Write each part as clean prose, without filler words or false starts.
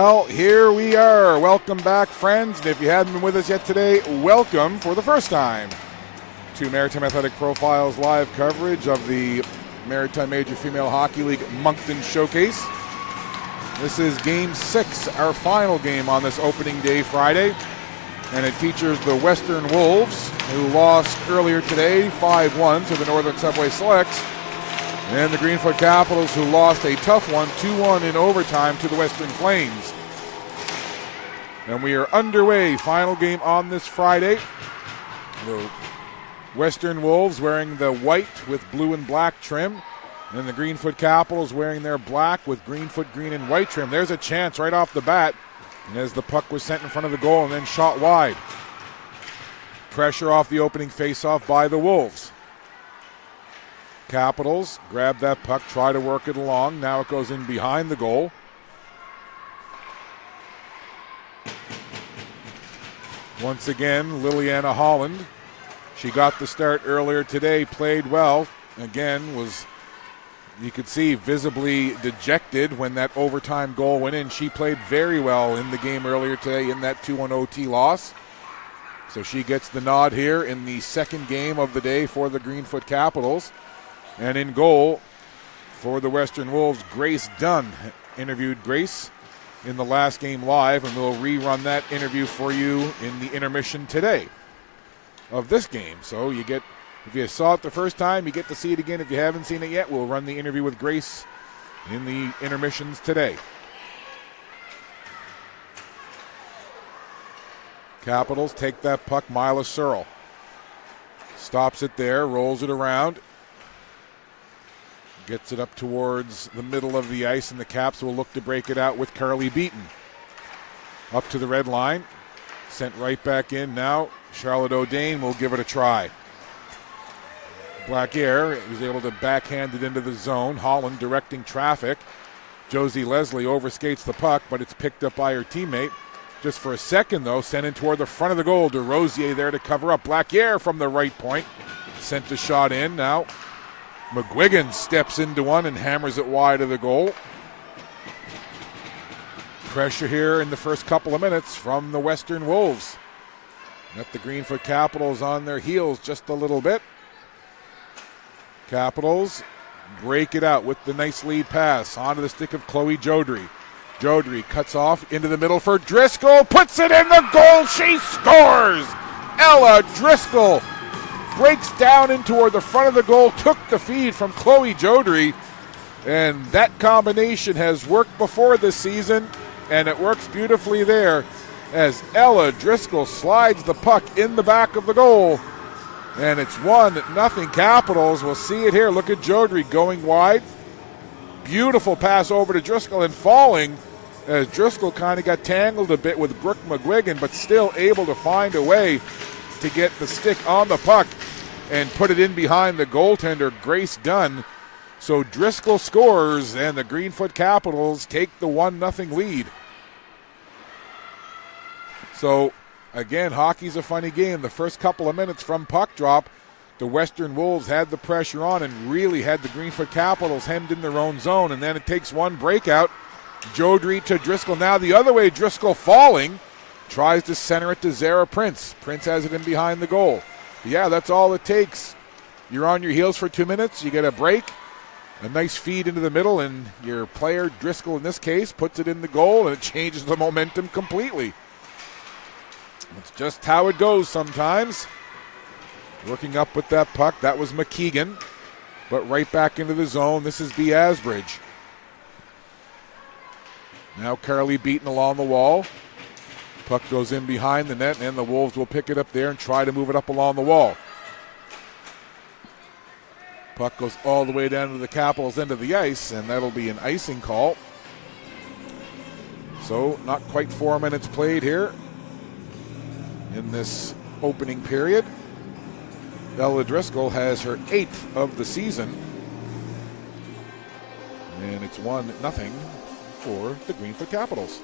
Well, here we are. Welcome back, friends. And if you hadn't been with us yet today, welcome for the first time to Maritime Athletic Profiles live coverage of the Maritime Major Female Hockey League Moncton Showcase. This is Game 6, our final game on this opening day Friday. And it features the Western Wolves, who lost earlier today 5-1 to the Northern Subway Selects. And the Greenfoot Capitals, who lost a tough one, 2-1 in overtime to the Western Flames. And we are underway. Final game on this Friday. The Western Wolves wearing the white with blue and black trim. And the Greenfoot Capitals wearing their black with Greenfoot green and white trim. There's a chance right off the bat. And as the puck was sent in front of the goal and then shot wide. Pressure off the opening faceoff by the Wolves. Capitals grab that puck, try to work it along. Now it goes in behind the goal. Once again, Liliana Holland. She got the start earlier today, played well. Again, you could see, visibly dejected when that overtime goal went in. She played very well in the game earlier today in that 2-1 OT loss. So she gets the nod here in the second game of the day for the Greenfoot Capitals. And in goal for the Western Wolves, Grace Dunn. Interviewed Grace in the last game live, and we'll rerun that interview for you in the intermission today of this game. So you get, if you saw it the first time, you get to see it again. If you haven't seen it yet, we'll run the interview with Grace in the intermissions today. Capitals take that puck. Mila Searle stops it there, rolls it around. Gets it up towards the middle of the ice, and the Caps will look to break it out with Carly Beaton. Up to the red line. Sent right back in now. Charlotte O'Dane will give it a try. Black-Air was able to backhand it into the zone. Holland directing traffic. Josie Leslie overskates the puck, but it's picked up by her teammate. Just for a second, though, sent in toward the front of the goal. DeRosier there to cover up. Black-Air from the right point. Sent the shot in now. McGuigan steps into one and hammers it wide of the goal. Pressure here in the first couple of minutes from the Western Wolves. Got the Greenfoot Capitals on their heels just a little bit. Capitals break it out with the nice lead pass onto the stick of Chloe Jodry. Jodry cuts off into the middle for Driscoll, puts it in the goal, she scores! Ella Driscoll breaks down in toward the front of the goal, took the feed from Chloe Jodry, and that combination has worked before this season, and it works beautifully there as Ella Driscoll slides the puck in the back of the goal, and it's 1-0 Capitals. We'll see it here. Look at Jodry going wide. Beautiful pass over to Driscoll and falling as Driscoll kind of got tangled a bit with Brooke McGuigan, but still able to find a way to get the stick on the puck and put it in behind the goaltender, Grace Dunn. So Driscoll scores, and the Greenfoot Capitals take the 1-0 lead. So, again, hockey's a funny game. The first couple of minutes from puck drop, the Western Wolves had the pressure on and really had the Greenfoot Capitals hemmed in their own zone, and then it takes one breakout. Jodry to Driscoll. Now the other way, Driscoll falling. Tries to center it to Zara Prince. Prince has it in behind the goal. But yeah, that's all it takes. You're on your heels for 2 minutes. You get a break, a nice feed into the middle, and your player, Driscoll in this case, puts it in the goal, and it changes the momentum completely. It's just how it goes sometimes. Working up with that puck. That was McKeegan. But right back into the zone. This is B. Asbridge. Now Carly Beaton along the wall. Puck goes in behind the net, and the Wolves will pick it up there and try to move it up along the wall. Puck goes all the way down to the Capitals' end of the ice, and that'll be an icing call. So not quite 4 minutes played here in this opening period. Ella Driscoll has her 8th of the season, and it's 1-0 for the Greenfoot Capitals.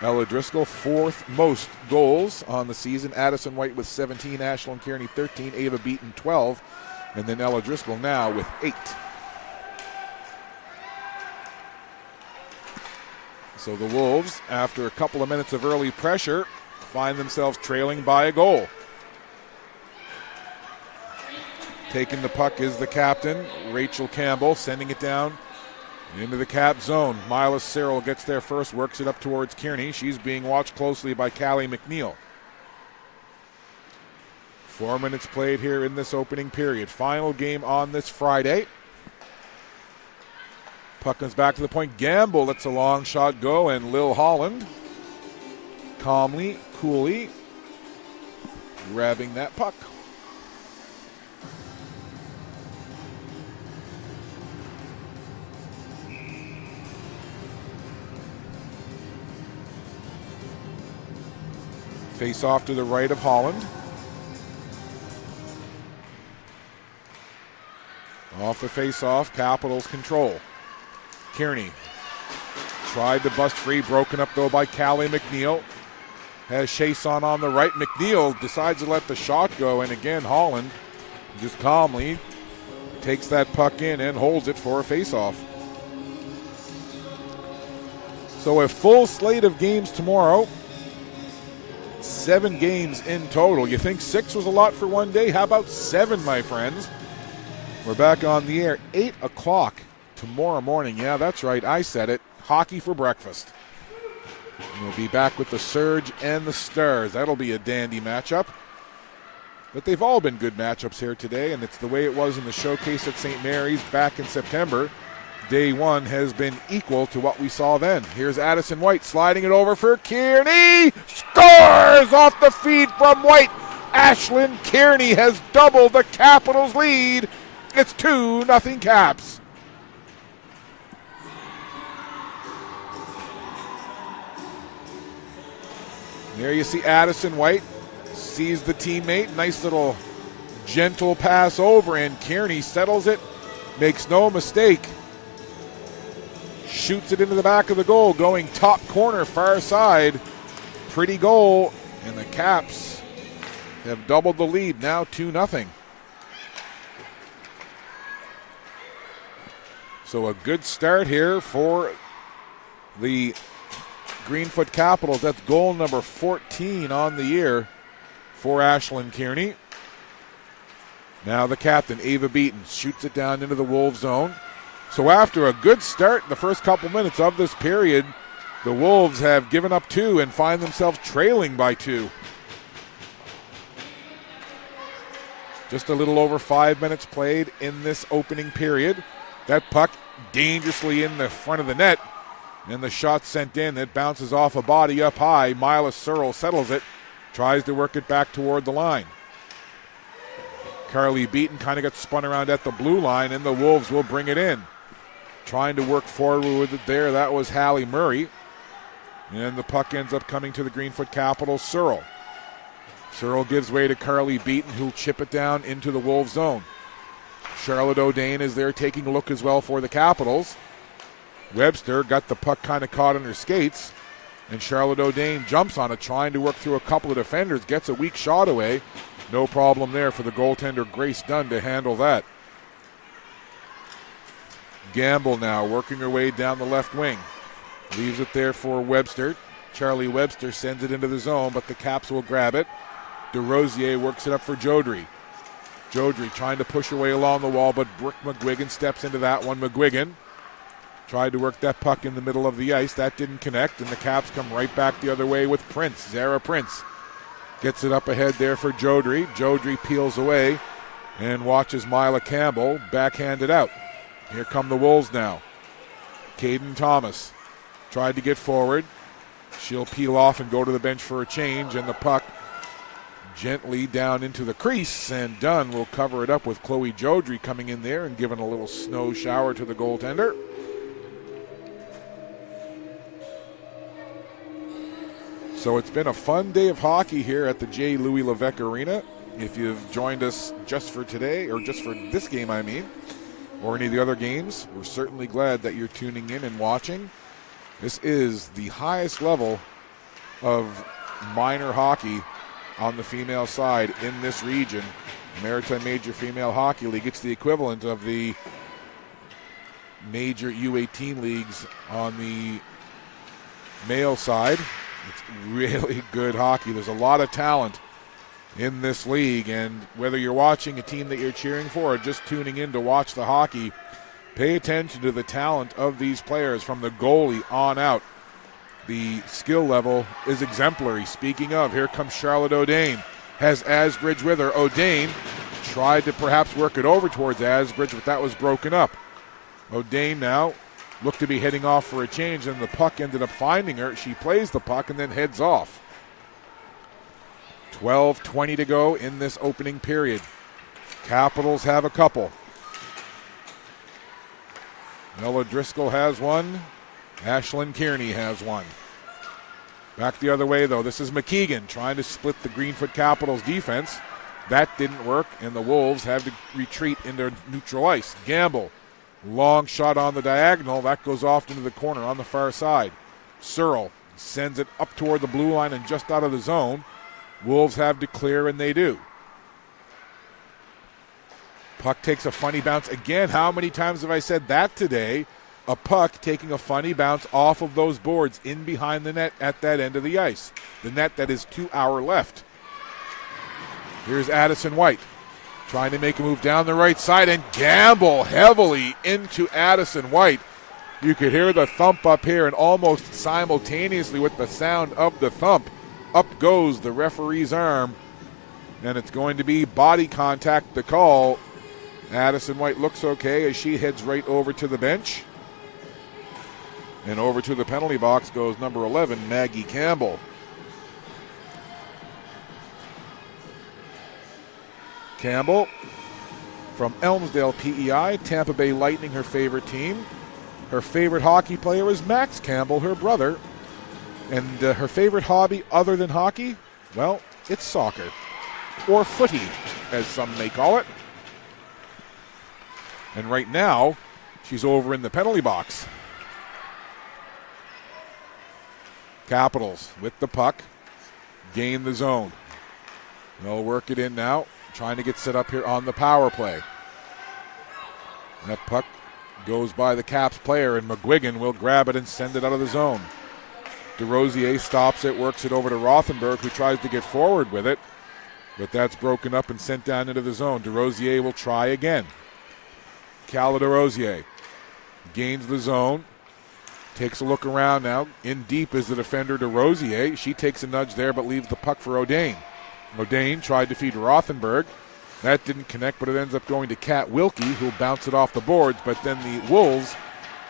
Ella Driscoll, 4th most goals on the season. Addison White with 17, Ashlyn Kearney 13, Ava Beaton 12, and then Ella Driscoll now with 8. So the Wolves, after a couple of minutes of early pressure, find themselves trailing by a goal. Taking the puck is the captain, Rachel Campbell, sending it down into the cap zone. Mila Cyril gets there first, works it up towards Kearney. She's being watched closely by Callie McNeil. 4 minutes played here in this opening period. Final game on this Friday. Puck comes back to the point. Gamble lets a long shot go, and Lil Holland calmly, coolly grabbing that puck. Face off to the right of Holland. Off the face-off, Capitals control. Kearney tried to bust free, broken up though by Callie McNeil. Has Chason on the right. McNeil decides to let the shot go, and again Holland just calmly takes that puck in and holds it for a face-off. So a full slate of games tomorrow. 7 games in total. You think 6 was a lot for one day? How about 7, my friends? We're back on the air 8 o'clock tomorrow morning. Yeah, that's right. I said it. Hockey for breakfast. And we'll be back with the Surge and the Stars. That'll be a dandy matchup. But they've all been good matchups here today, and it's the way it was in the showcase at St. Mary's back in September. Day 1 has been equal to what we saw then. Here's Addison White sliding it over for Kearney. Scores off the feed from White. Ashlyn Kearney has doubled the Capitals' lead. It's 2-0 Caps. There you see Addison White sees the teammate. Nice little gentle pass over, and Kearney settles it. Makes no mistake. Shoots it into the back of the goal, going top corner, far side. Pretty goal, and the Caps have doubled the lead, now 2-0. So a good start here for the Greenfoot Capitals. That's goal number 14 on the year for Ashlyn Kearney. Now the captain, Ava Beaton, shoots it down into the Wolves zone. So after a good start in the first couple minutes of this period, the Wolves have given up 2 and find themselves trailing by 2. Just a little over 5 minutes played in this opening period. That puck dangerously in the front of the net, and the shot sent in. It bounces off a body up high. Mila Searle settles it, tries to work it back toward the line. Carly Beaton kind of got spun around at the blue line, and the Wolves will bring it in. Trying to work forward with it there, that was Hallie Murray. And the puck ends up coming to the Greenfoot Capitals. Searle gives way to Carly Beaton, who'll chip it down into the Wolves zone. Charlotte O'Dane is there taking a look as well for the Capitals. Webster got the puck kind of caught on her skates, and Charlotte O'Dane jumps on it, trying to work through a couple of defenders, gets a weak shot away. No problem there for the goaltender Grace Dunn to handle that. Gamble now working her way down the left wing. Leaves it there for Webster. Charlie Webster sends it into the zone, but the Caps will grab it. DeRosier works it up for Jodry. Jodry trying to push her way along the wall, but Brooke McGuigan steps into that one. McGuigan tried to work that puck in the middle of the ice. That didn't connect, and the Caps come right back the other way with Prince. Zara Prince gets it up ahead there for Jodry. Jodry peels away and watches Mila Campbell backhand it out. Here come the Wolves now. Caden Thomas tried to get forward. She'll peel off and go to the bench for a change, and the puck gently down into the crease, and Dunn will cover it up with Chloe Jodry coming in there and giving a little snow shower to the goaltender. So it's been a fun day of hockey here at the J. Louis Levesque Arena. If you've joined us just for today, or just for this game, or any of the other games, we're certainly glad that you're tuning in and watching. This is the highest level of minor hockey on the female side in this region. Maritime Major Female Hockey League. It's the equivalent of the major U18 leagues on the male side. It's really good hockey. There's a lot of talent in this league, and whether you're watching a team that you're cheering for or just tuning in to watch the hockey, pay attention to the talent of these players from the goalie on out. The skill level is exemplary. Speaking of, here comes Charlotte O'Dane. Has Asbridge with her. O'Dane tried to perhaps work it over towards Asbridge, but that was broken up. O'Dane now looked to be heading off for a change, and the puck ended up finding her. She plays the puck and then heads off. 12:20 to go in this opening period. Capitals have a couple. Ella Driscoll has one. Ashlyn Kearney has one. Back the other way, though. This is McKeegan trying to split the Greenfoot Capitals defense. That didn't work, and the Wolves have to retreat into neutral ice. Gamble, long shot on the diagonal. That goes off into the corner on the far side. Searle sends it up toward the blue line and just out of the zone. Wolves have to clear, and they do. Puck takes a funny bounce. Again, how many times have I said that today? A puck taking a funny bounce off of those boards in behind the net at that end of the ice. The net that is to our left. Here's Addison White trying to make a move down the right side, and Gamble heavily into Addison White. You could hear the thump up here, and almost simultaneously with the sound of the thump, up goes the referee's arm, and it's going to be body contact the call. Addison White looks okay as she heads right over to the bench. And over to the penalty box goes number 11, Maggie Campbell. Campbell from Elmsdale PEI, Tampa Bay Lightning, her favorite team. Her favorite hockey player is Max Campbell, her brother. And her favorite hobby other than hockey, well, it's soccer. Or footy, as some may call it. And right now, she's over in the penalty box. Capitals with the puck, gain the zone. They'll work it in now, trying to get set up here on the power play. That puck goes by the Caps player, and McGuigan will grab it and send it out of the zone. DeRosier stops it, works it over to Rothenberg, who tries to get forward with it, but that's broken up and sent down into the zone. DeRosier will try again. Cal DeRosier gains the zone. Takes a look around now. In deep is the defender DeRosier. She takes a nudge there but leaves the puck for O'Dane. O'Dane tried to feed Rothenberg. That didn't connect, but it ends up going to Kat Wilkie, who'll bounce it off the boards, but then the Wolves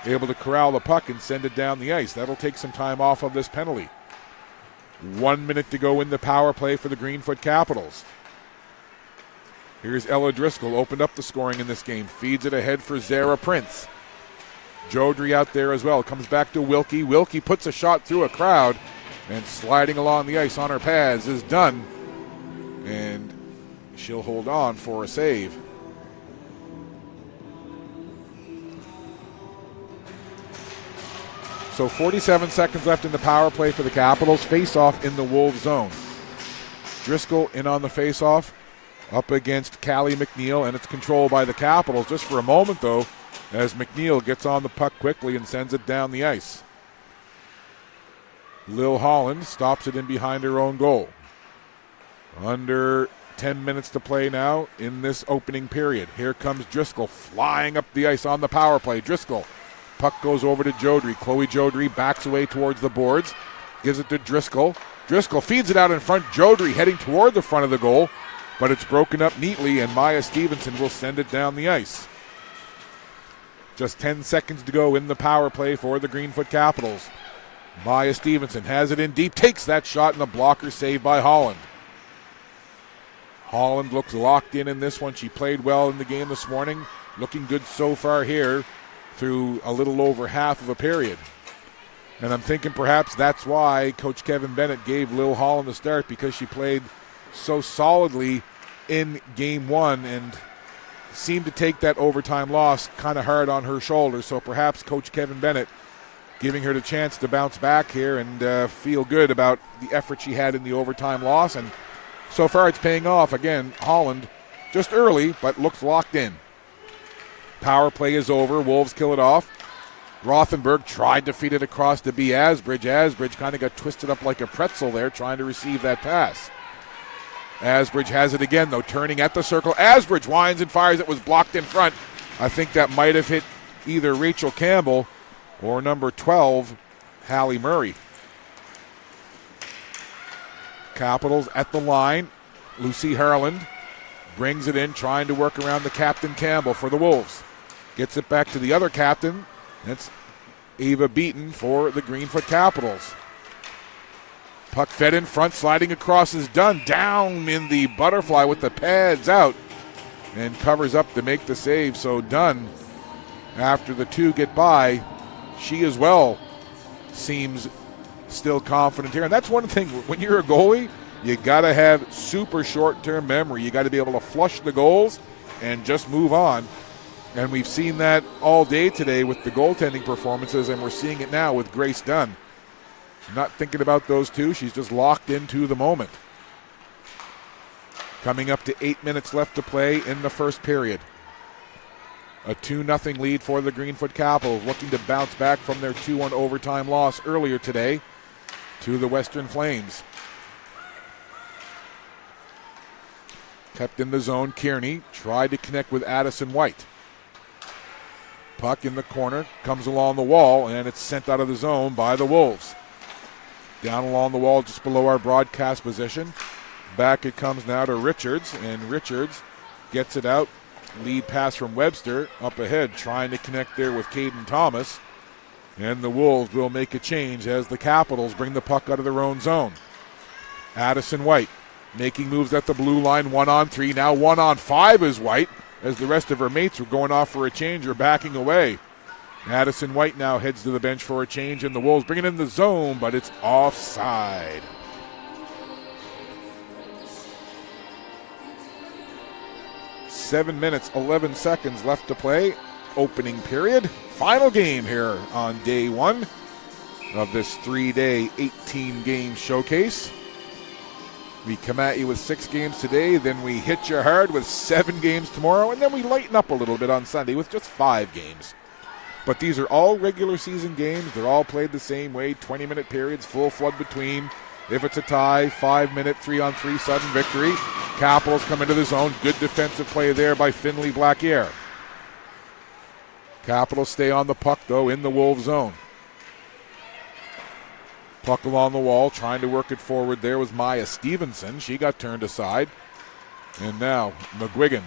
able to corral the puck and send it down the ice. That'll take some time off of this penalty. 1 minute to go in the power play for the Greenfoot Capitals. Here's Ella Driscoll, opened up the scoring in this game. Feeds it ahead for Zara Prince. Jodry out there as well. Comes back to Wilkie. Wilkie puts a shot through a crowd, and sliding along the ice on her pads is done. And she'll hold on for a save. So 47 seconds left in the power play for the Capitals. Face-off in the Wolves zone. Driscoll in on the face-off up against Callie McNeil, and it's controlled by the Capitals. Just for a moment, though, as McNeil gets on the puck quickly and sends it down the ice. Lil Holland stops it in behind her own goal. Under 10 minutes to play now in this opening period. Here comes Driscoll flying up the ice on the power play. Driscoll, puck goes over to Jodry. Chloe Jodry backs away towards the boards, gives it to Driscoll. Driscoll feeds it out in front. Jodry heading toward the front of the goal, but it's broken up neatly, and Maya Stevenson will send it down the ice. Just 10 seconds to go in the power play for the Greenfoot Capitals. Maya Stevenson has it in deep, takes that shot, and the blocker saved by Holland. Holland looks locked in this one. She played well in the game this morning. Looking good so far here through a little over half of a period. And I'm thinking perhaps that's why Coach Kevin Bennett gave Lil Holland the start, because she played so solidly in game one and seemed to take that overtime loss kind of hard on her shoulders. So perhaps Coach Kevin Bennett giving her the chance to bounce back here and feel good about the effort she had in the overtime loss. And so far it's paying off. Again, Holland just early, but looks locked in. Power play is over. Wolves kill it off. Rothenberg tried to feed it across to B. Asbridge. Asbridge kind of got twisted up like a pretzel there trying to receive that pass. Asbridge has it again, though, turning at the circle. Asbridge winds and fires. It was blocked in front. I think that might have hit either Rachel Campbell or number 12, Hallie Murray. Capitals at the line. Lucy Harland brings it in, trying to work around the captain Campbell for the Wolves. Gets it back to the other captain. It's Ava Beaton for the Greenfoot Capitals. Puck fed in front, sliding across is Dunn. Down in the butterfly with the pads out and covers up to make the save. So Dunn, after the two get by, she as well seems still confident here. And that's one thing, when you're a goalie, you got to have super short-term memory. You got to be able to flush the goals and just move on. And we've seen that all day today with the goaltending performances, and we're seeing it now with Grace Dunn. Not thinking about those two. She's just locked into the moment. Coming up to 8 minutes left to play in the first period. A 2-0 lead for the Greenfoot Capitals, looking to bounce back from their 2-1 overtime loss earlier today to the Western Flames. Kept in the zone, Kearney tried to connect with Addison White. Puck in the corner, comes along the wall, and it's sent out of the zone by the Wolves. Down along the wall just below our broadcast position. Back it comes now to Richards, and Richards gets it out. Lead pass from Webster up ahead, trying to connect there with Caden Thomas. And the Wolves will make a change as the Capitals bring the puck out of their own zone. Addison White making moves at the blue line, 1-on-3. Now 1-on-5 is White, as the rest of her mates were going off for a change or backing away. Addison White now heads to the bench for a change, and the Wolves bring it in the zone, but it's offside. Seven minutes, 11 seconds left to play. Opening period. Final game here on day one of this 3-day, 18-game showcase. We come at you with 6 games today, then we hit you hard with 7 games tomorrow, and then we lighten up a little bit on Sunday with just 5 games. But these are all regular season games. They're all played the same way, 20-minute periods, full flood between. If it's a tie, 5-minute, 3-on-3 sudden victory. Capitals come into the zone. Good defensive play there by Finley Blaquier. Capitals stay on the puck, though, in the Wolves zone. Puck along the wall, trying to work it forward there was Maya Stevenson. She got turned aside. And now McGuigan.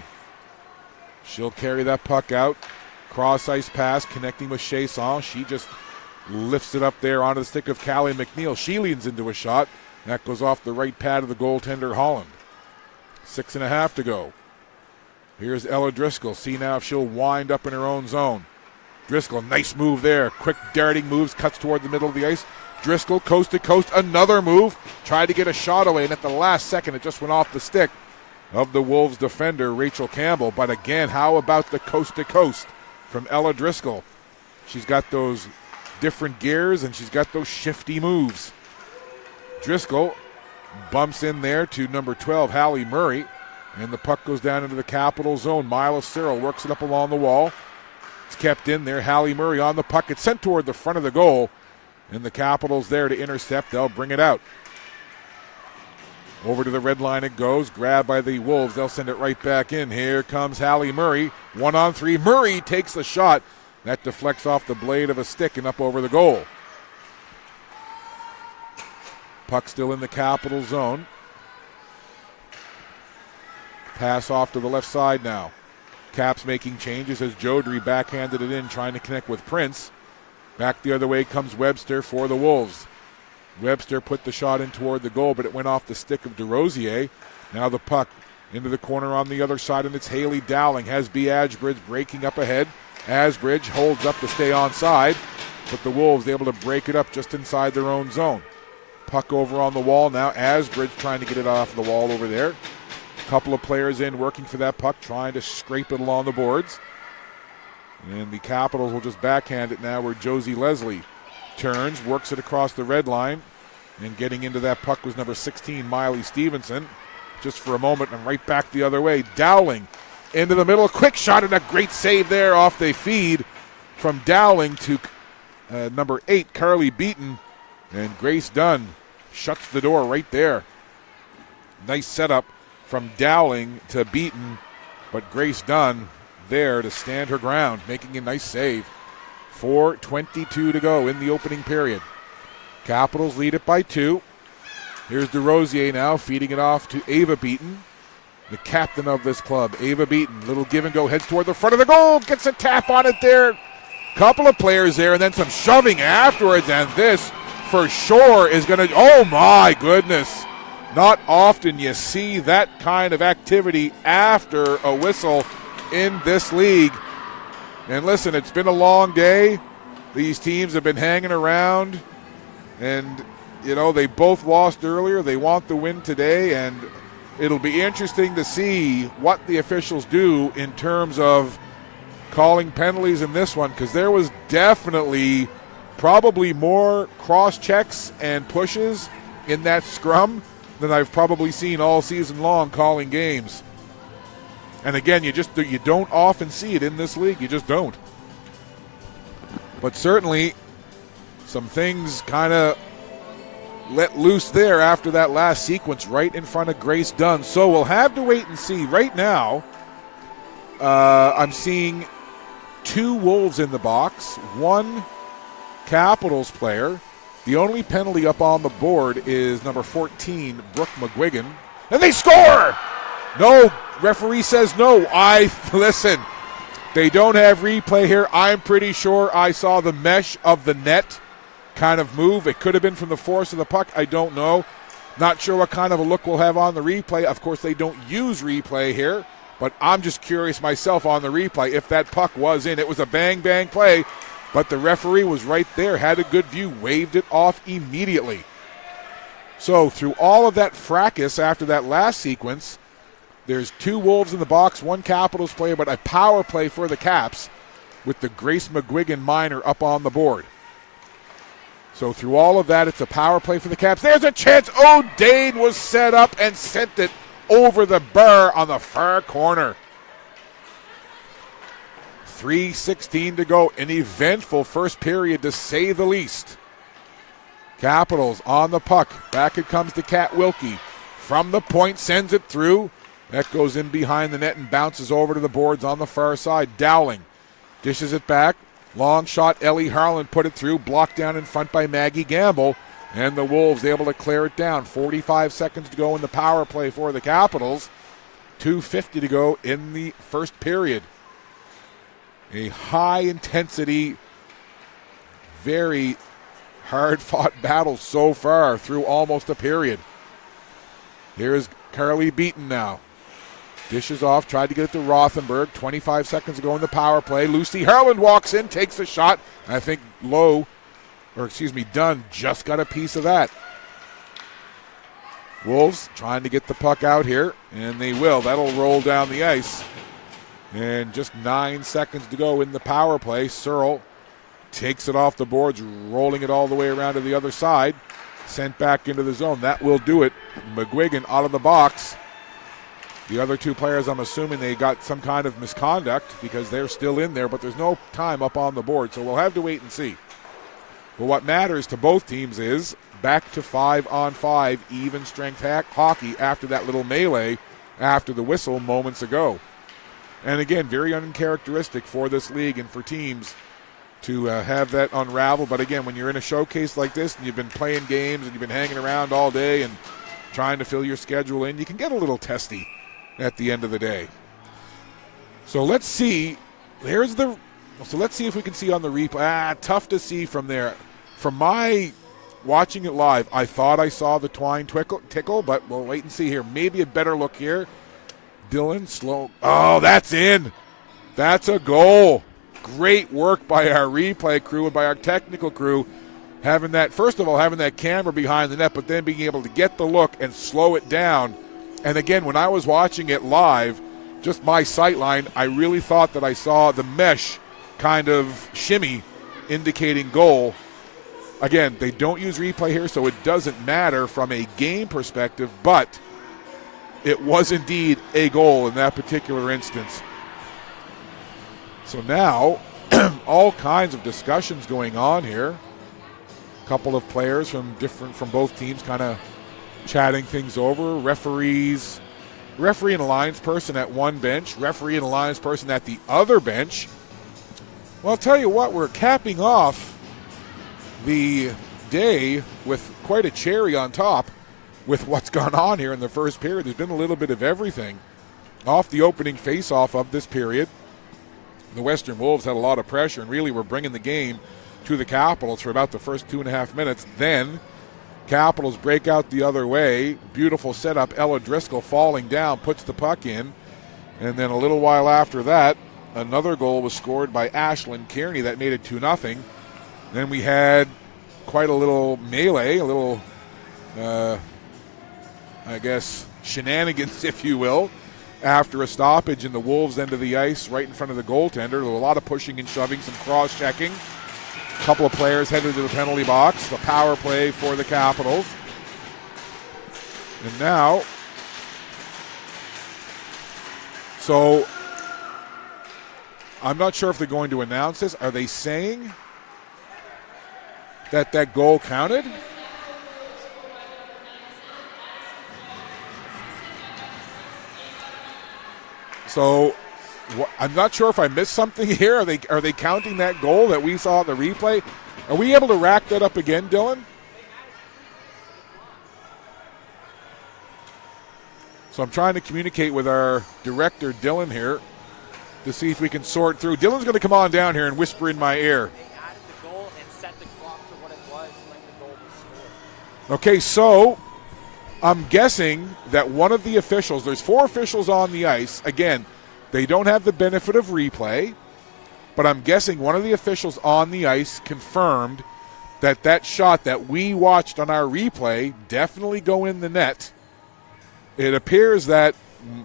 She'll carry that puck out. Cross-ice pass, connecting with Chasson. She just lifts it up there onto the stick of Callie McNeil. She leans into a shot. That goes off the right pad of the goaltender, Holland. 6.5 to go. Here's Ella Driscoll. See now if she'll wind up in her own zone. Driscoll, nice move there. Quick darting moves, cuts toward the middle of the ice. Driscoll, coast to coast, another move. Tried to get a shot away, and at the last second, it just went off the stick of the Wolves defender, Rachel Campbell. But again, how about the coast to coast from Ella Driscoll? She's got those different gears, and she's got those shifty moves. Driscoll bumps in there to number 12, Hallie Murray, and the puck goes down into the Capital zone. Mila Cyril works it up along the wall. It's kept in there. Hallie Murray on the puck. It's sent toward the front of the goal, and the Capitals there to intercept. They'll bring it out. Over to the red line it goes. Grabbed by the Wolves. They'll send it right back in. Here comes Hallie Murray. 1-on-3. Murray takes the shot. That deflects off the blade of a stick and up over the goal. Puck still in the Capital zone. Pass off to the left side now. Caps making changes as Jodry backhanded it in, trying to connect with Prince. Back the other way comes Webster for the Wolves. Webster put the shot in toward the goal, but it went off the stick of DeRosier. Now the puck into the corner on the other side, and it's Haley Dowling. Has B. Asbridge breaking up ahead. Asbridge holds up to stay onside, but the Wolves able to break it up just inside their own zone. Puck over on the wall now. Asbridge trying to get it off the wall over there. A couple of players in working for that puck, trying to scrape it along the boards. And the Capitals will just backhand it now, where Josie Leslie turns, works it across the red line. And getting into that puck was number 16, Miley Stevenson. Just for a moment, and right back the other way. Dowling into the middle. Quick shot and a great save there off the feed from Dowling to number 8, Carly Beaton, and Grace Dunn shuts the door right there. Nice setup from Dowling to Beaton, but Grace Dunn there to stand her ground, making a nice save. 4:22 to go in the opening period. Capitals lead it by 2. Here's DeRosier now feeding it off to Ava Beaton, the captain of this club. Ava Beaton, little give and go, heads toward the front of the goal, gets a tap on it there. Couple of players there, and then some shoving afterwards, and this for sure is going to, oh my goodness. Not often you see that kind of activity after a whistle in this league. And listen, it's been a long day. These teams have been hanging around, and you know, they both lost earlier. They want the win today, and it'll be interesting to see what the officials do in terms of calling penalties in this one, because there was definitely probably more cross checks and pushes in that scrum than I've probably seen all season long calling games. And again, you don't often see it in this league. You just don't. But certainly some things kind of let loose there after that last sequence right in front of Grace Dunn. So we'll have to wait and see. Right now, I'm seeing 2 Wolves in the box, 1 Capitals player. The only penalty up on the board is number 14, Brooke McGuigan. And they score! No, referee says no. Listen, they don't have replay here. I'm pretty sure I saw the mesh of the net kind of move. It could have been from the force of the puck. I don't know. Not sure what kind of a look we'll have on the replay. Of course, they don't use replay here, but I'm just curious myself on the replay if that puck was in. It was a bang-bang play, but the referee was right there, had a good view, waved it off immediately. So through all of that fracas after that last sequence, there's 2 Wolves in the box, 1 Capitals player, but a power play for the Caps with the Grace McGuigan minor up on the board. So through all of that, it's a power play for the Caps. There's a chance. O'Dane was set up and sent it over the bar on the far corner. 3:16 to go. An eventful first period, to say the least. Capitals on the puck. Back it comes to Kat Wilkie. From the point, sends it through. That goes in behind the net and bounces over to the boards on the far side. Dowling dishes it back. Long shot, Ellie Harlan put it through. Blocked down in front by Maggie Gamble. And the Wolves able to clear it down. 45 seconds to go in the power play for the Capitals. 2:50 to go in the first period. A high-intensity, very hard-fought battle so far through almost a period. Here's Carly Beaton now. Dishes off, tried to get it to Rothenberg. 25 seconds to go in the power play. Lucy Harland walks in, takes a shot. I think Dunn just got a piece of that. Wolves trying to get the puck out here, and they will. That'll roll down the ice. And just 9 seconds to go in the power play. Searle takes it off the boards, rolling it all the way around to the other side. Sent back into the zone. That will do it. McGuigan out of the box. The other 2 players, I'm assuming they got some kind of misconduct because they're still in there, but there's no time up on the board, so we'll have to wait and see. But what matters to both teams is back to 5-on-5 even strength hockey after that little melee after the whistle moments ago. And again, very uncharacteristic for this league and for teams to have that unravel. But again, when you're in a showcase like this and you've been playing games and you've been hanging around all day and trying to fill your schedule in, you can get a little testy at the end of the day. So let's see. So let's see if we can see on the replay. Tough to see from there. From my watching it live, I thought I saw the twine tickle, but we'll wait and see here. Maybe a better look here. Dylan Sloan. Oh, that's in. That's a goal. Great work by our replay crew and by our technical crew. Having that camera behind the net, but then being able to get the look and slow it down. And again, when I was watching it live, just my sight line, I really thought that I saw the mesh kind of shimmy indicating goal. Again, they don't use replay here, so it doesn't matter from a game perspective, but it was indeed a goal in that particular instance. So now all kinds of discussions going on here. A couple of players from both teams kind of chatting things over. Referee and a lines person at one bench, referee and a lines person at the other bench. Well, I'll tell you what, we're capping off the day with quite a cherry on top with what's gone on here in the first period. There's been a little bit of everything. Off the opening face-off of this period, the Western Wolves had a lot of pressure and really were bringing the game to the Capitals for about the first 2.5 minutes. Then Capitals break out the other way. Beautiful setup. Ella Driscoll falling down, puts the puck in. And then a little while after that, another goal was scored by Ashlyn Kearney that made it 2-0. Then we had quite a little melee, a little, shenanigans, if you will, after a stoppage in the Wolves' end of the ice right in front of the goaltender. There was a lot of pushing and shoving, some cross-checking. A couple of players headed to the penalty box. The power play for the Capitals. And now, so I'm not sure if they're going to announce this. Are they saying that goal counted? So I'm not sure if I missed something here. Are they counting that goal that we saw in the replay? Are we able to rack that up again, Dylan? So I'm trying to communicate with our director, Dylan, here to see if we can sort through. Dylan's going to come on down here and whisper in my ear. They added the goal and set the clock to what it was when the goal was scored. Okay, so I'm guessing that one of the officials, there's 4 officials on the ice. Again, they don't have the benefit of replay, but I'm guessing one of the officials on the ice confirmed that shot that we watched on our replay definitely go in the net. It appears that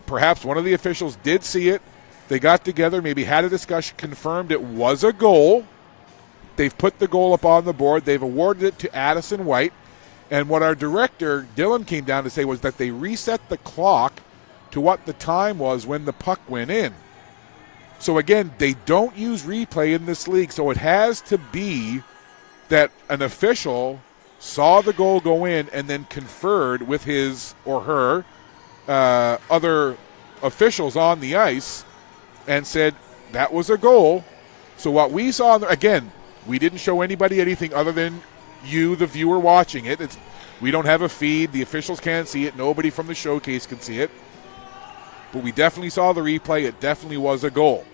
perhaps one of the officials did see it. They got together, maybe had a discussion, confirmed it was a goal. They've put the goal up on the board. They've awarded it to Addison White. And what our director, Dylan, came down to say was that they reset the clock to what the time was when the puck went in. So again, they don't use replay in this league, so it has to be that an official saw the goal go in and then conferred with his or her other officials on the ice and said that was a goal. So what we saw, again, we didn't show anybody anything other than you, the viewer, watching it. We don't have a feed. The officials can't see it. Nobody from the showcase can see it. But we definitely saw the replay. It definitely was a goal.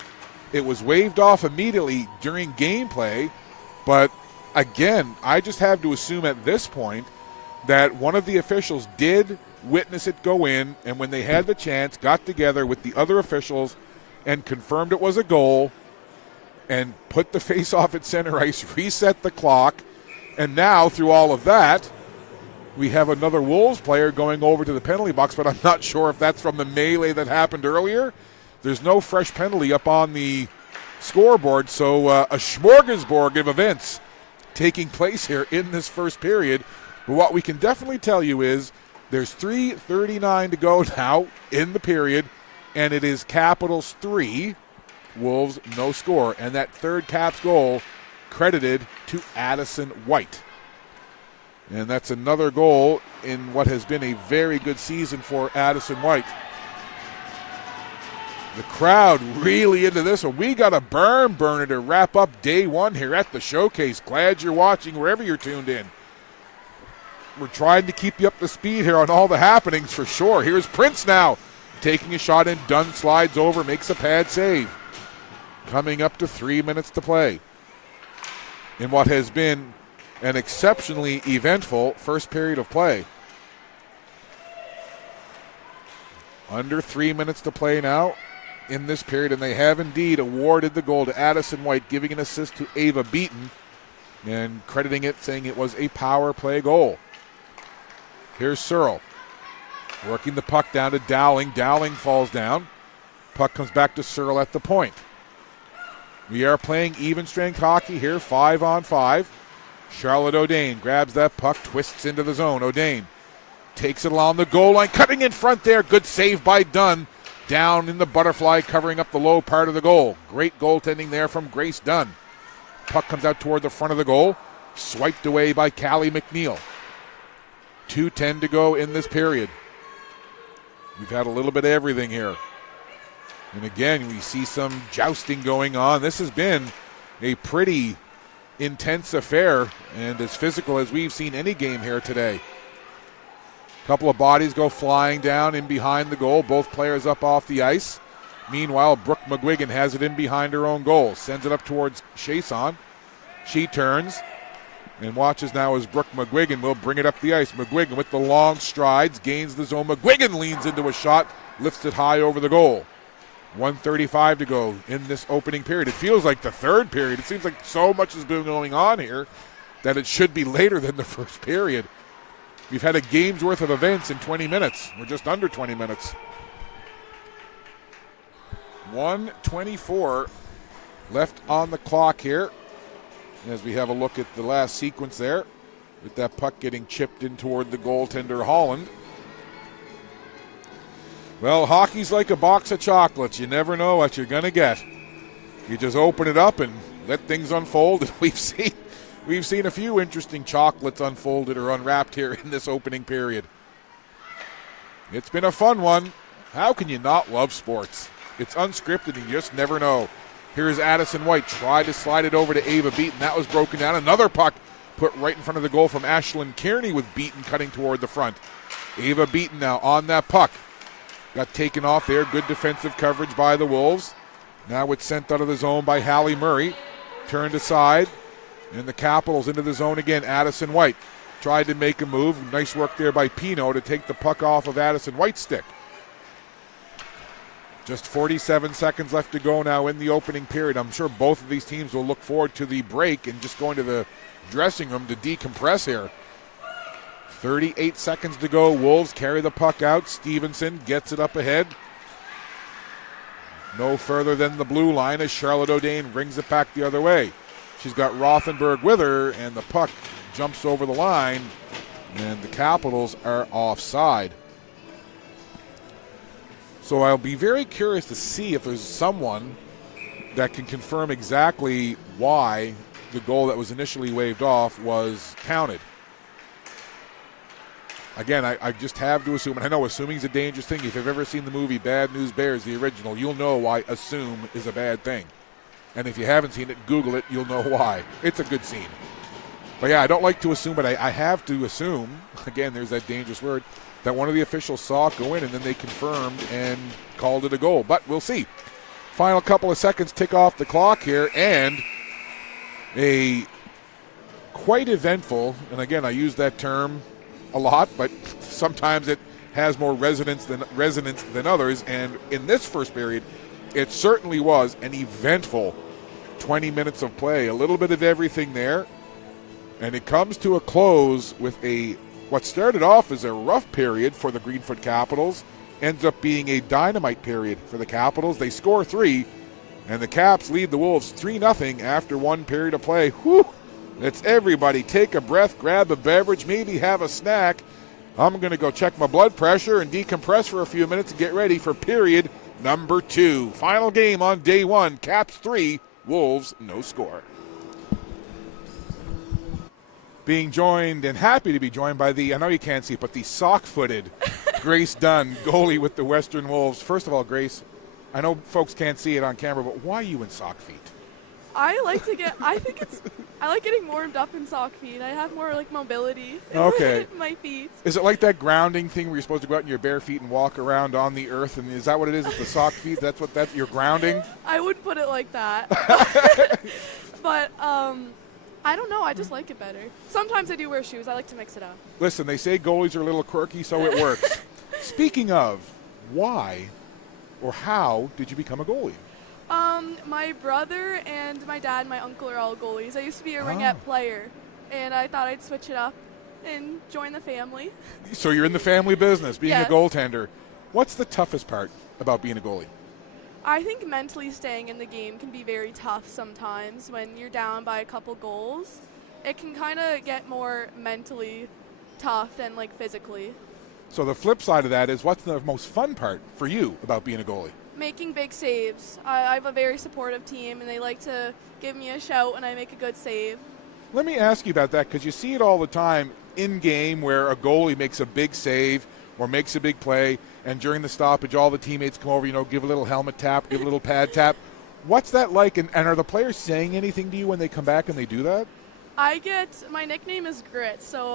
It was waved off immediately during gameplay, but again, I just have to assume at this point that one of the officials did witness it go in, and when they had the chance, got together with the other officials and confirmed it was a goal and put the face-off at center ice, reset the clock, and now through all of that, we have another Wolves player going over to the penalty box, but I'm not sure if that's from the melee that happened earlier. There's no fresh penalty up on the scoreboard, so a smorgasbord of events taking place here in this first period. But what we can definitely tell you is there's 3:39 to go now in the period, and it is Capitals 3, Wolves no score. And that third Caps goal credited to Addison White. And that's another goal in what has been a very good season for Addison White. The crowd really into this one. We got a burner to wrap up day one here at the showcase. Glad you're watching wherever you're tuned in. We're trying to keep you up to speed here on all the happenings for sure. Here's Prince now taking a shot and Dunn slides over, makes a pad save. Coming up to 3 minutes to play in what has been an exceptionally eventful first period of play. Under 3 minutes to play now in this period, and they have indeed awarded the goal to Addison White, giving an assist to Ava Beaton and crediting it, saying it was a power play goal. Here's Searle working the puck down to Dowling. Dowling falls down. Puck comes back to Searle at the point. We are playing even strength hockey here, 5-on-5. Charlotte O'Dane grabs that puck, twists into the zone. O'Dane takes it along the goal line, cutting in front there. Good save by Dunn. down in the butterfly, covering up the low part of the goal. Great goaltending there from Grace Dunn. Puck comes out toward the front of the goal, swiped away by Callie McNeil. 2:10 to go in this period. We've had a little bit of everything here. And again, we see some jousting going on. This has been a pretty intense affair and as physical as we've seen any game here today. A couple of bodies go flying down in behind the goal, both players up off the ice. Meanwhile, Brooke McGuigan has it in behind her own goal, sends it up towards Chason. She turns and watches now as Brooke McGuigan will bring it up the ice. McGuigan with the long strides, gains the zone. McGuigan leans into a shot, lifts it high over the goal. 1:35 to go in this opening period. It feels like the third period. It seems like so much has been going on here that it should be later than the first period. We've had a game's worth of events in 20 minutes. We're just under 20 minutes. 1:24 left on the clock here as we have a look at the last sequence there with that puck getting chipped in toward the goaltender Holland. Well, hockey's like a box of chocolates. You never know what you're going to get. You just open it up and let things unfold. And we've seen a few interesting chocolates unfolded or unwrapped here in this opening period. It's been a fun one. How can you not love sports? It's unscripted and you just never know. Here's Addison White, tried to slide it over to Ava Beaton. That was broken down. Another puck put right in front of the goal from Ashlyn Kearney with Beaton cutting toward the front. Ava Beaton now on that puck. Got taken off there. Good defensive coverage by the Wolves. Now it's sent out of the zone by Hallie Murray. Turned aside. And the Capitals into the zone again. Addison White tried to make a move. Nice work there by Pino to take the puck off of Addison White's stick. Just 47 seconds left to go now in the opening period. I'm sure both of these teams will look forward to the break and just going to the dressing room to decompress here. 38 seconds to go. Wolves carry the puck out. Stevenson gets it up ahead. No further than the blue line as Charlotte O'Dane brings it back the other way. She's got Rothenberg with her, and the puck jumps over the line, and the Capitals are offside. So I'll be very curious to see if there's someone that can confirm exactly why the goal that was initially waved off was counted. Again, I just have to assume, and I know assuming is a dangerous thing. If you've ever seen the movie Bad News Bears, the original, you'll know why assume is a bad thing. And if you haven't seen it, Google it, you'll know why. It's a good scene. But yeah, I don't like to assume, but I have to assume, again, there's that dangerous word, that one of the officials saw it go in and then they confirmed and called it a goal. But we'll see. Final couple of seconds tick off the clock here, and a quite eventful, and again, I use that term a lot, but sometimes it has more resonance than others. And in this first period, it certainly was an eventful 20 minutes of play. A little bit of everything there. And it comes to a close with what started off as a rough period for the Greenfoot Capitals ends up being a dynamite period for the Capitals. They score 3, and the Caps lead the Wolves 3-0 after one period of play. Whew! It's everybody take a breath, grab a beverage, maybe have a snack. I'm going to go check my blood pressure and decompress for a few minutes and get ready for period number 2. Final game on day 1, Caps 3, Wolves no score. Being joined and happy to be joined by I know you can't see it, but the sock-footed Grace Dunn, goalie with the Western Wolves. First of all, Grace, I know folks can't see it on camera, but why are you in sock feet? I like getting warmed up in sock feet. I have more like mobility in my feet. Is it like that grounding thing where you're supposed to go out in your bare feet and walk around on the earth? And is that what it is? It's the sock feet? That's you're grounding? I wouldn't put it like that. But I don't know. I just like it better. Sometimes I do wear shoes. I like to mix it up. Listen, they say goalies are a little quirky, so it works. Speaking of, why or how did you become a goalie? My brother and my dad and my uncle are all goalies. I used to be a ringette player, and I thought I'd switch it up and join the family. So you're in the family business, being Yes. a goaltender. What's the toughest part about being a goalie? I think mentally staying in the game can be very tough sometimes when you're down by a couple goals. It can kind of get more mentally tough than like physically. So the flip side of that is, what's the most fun part for you about being a goalie? Making big saves. I have a very supportive team, and they like to give me a shout when I make a good save. Let me ask you about that, because you see it all the time in game where a goalie makes a big save or makes a big play, and during the stoppage, all the teammates come over, give a little helmet tap, give a little pad tap. What's that like, and are the players saying anything to you when they come back and they do that? My nickname is Grit, so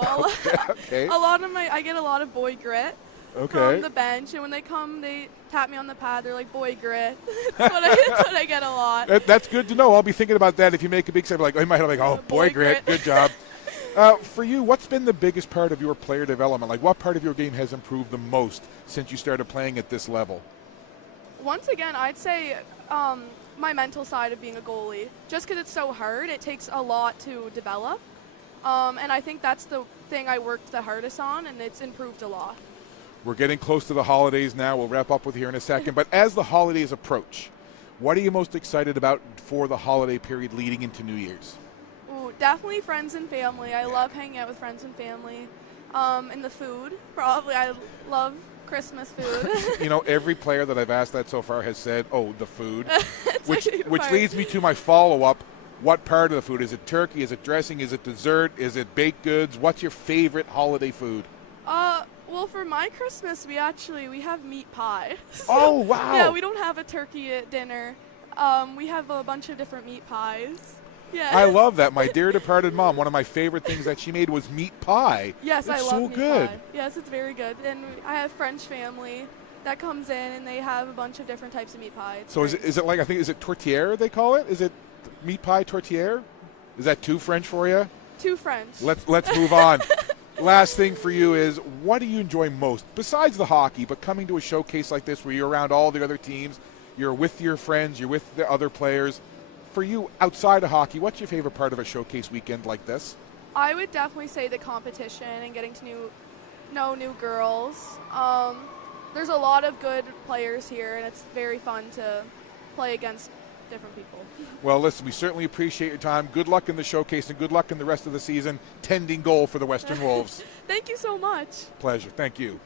Okay. I get a lot of boy grit Okay. from the bench, and when they come, they tap me on the pad. They're like, boy grit. That's what I get a lot. That's good to know. I'll be thinking about that if you make a big save. You might have oh, boy grit, good job. For you, what's been the biggest part of your player development? Like, what part of your game has improved the most since you started playing at this level? Once again, I'd say my mental side of being a goalie. Just because it's so hard, it takes a lot to develop. And I think that's the thing I worked the hardest on, and it's improved a lot. We're getting close to the holidays now. We'll wrap up with you here in a second. But as the holidays approach, what are you most excited about for the holiday period leading into New Year's? Ooh, definitely friends and family. I love hanging out with friends and family. And the food, probably. I love Christmas food. Every player that I've asked that so far has said, oh, the food, which part. leads me to my follow-up. What part of the food? Is it turkey? Is it dressing? Is it dessert? Is it baked goods? What's your favorite holiday food? Well, for my Christmas, we have meat pie. Oh, wow. Yeah, we don't have a turkey at dinner. We have a bunch of different meat pies. Yeah. I love that. My dear departed mom, one of my favorite things that she made was meat pie. Yes, it's I love so meat good. pie. Yes, it's very good. And I have French family that comes in, and they have a bunch of different types of meat pie. So is it like, I think, is it tourtière they call it? Is it meat pie tourtière? Is that too French for you? Too French. Let's move on. Last thing for you is, what do you enjoy most besides the hockey, but coming to a showcase like this where you're around all the other teams, you're with your friends, you're with the other players. For you, outside of hockey, what's your favorite part of a showcase weekend like this? I would definitely say the competition and getting to know new girls. There's a lot of good players here, and it's very fun to play against different people. Well, listen, we certainly appreciate your time. Good luck in the showcase, and good luck in the rest of the season, tending goal for the Western Wolves. Thank you so much. Pleasure. Thank you.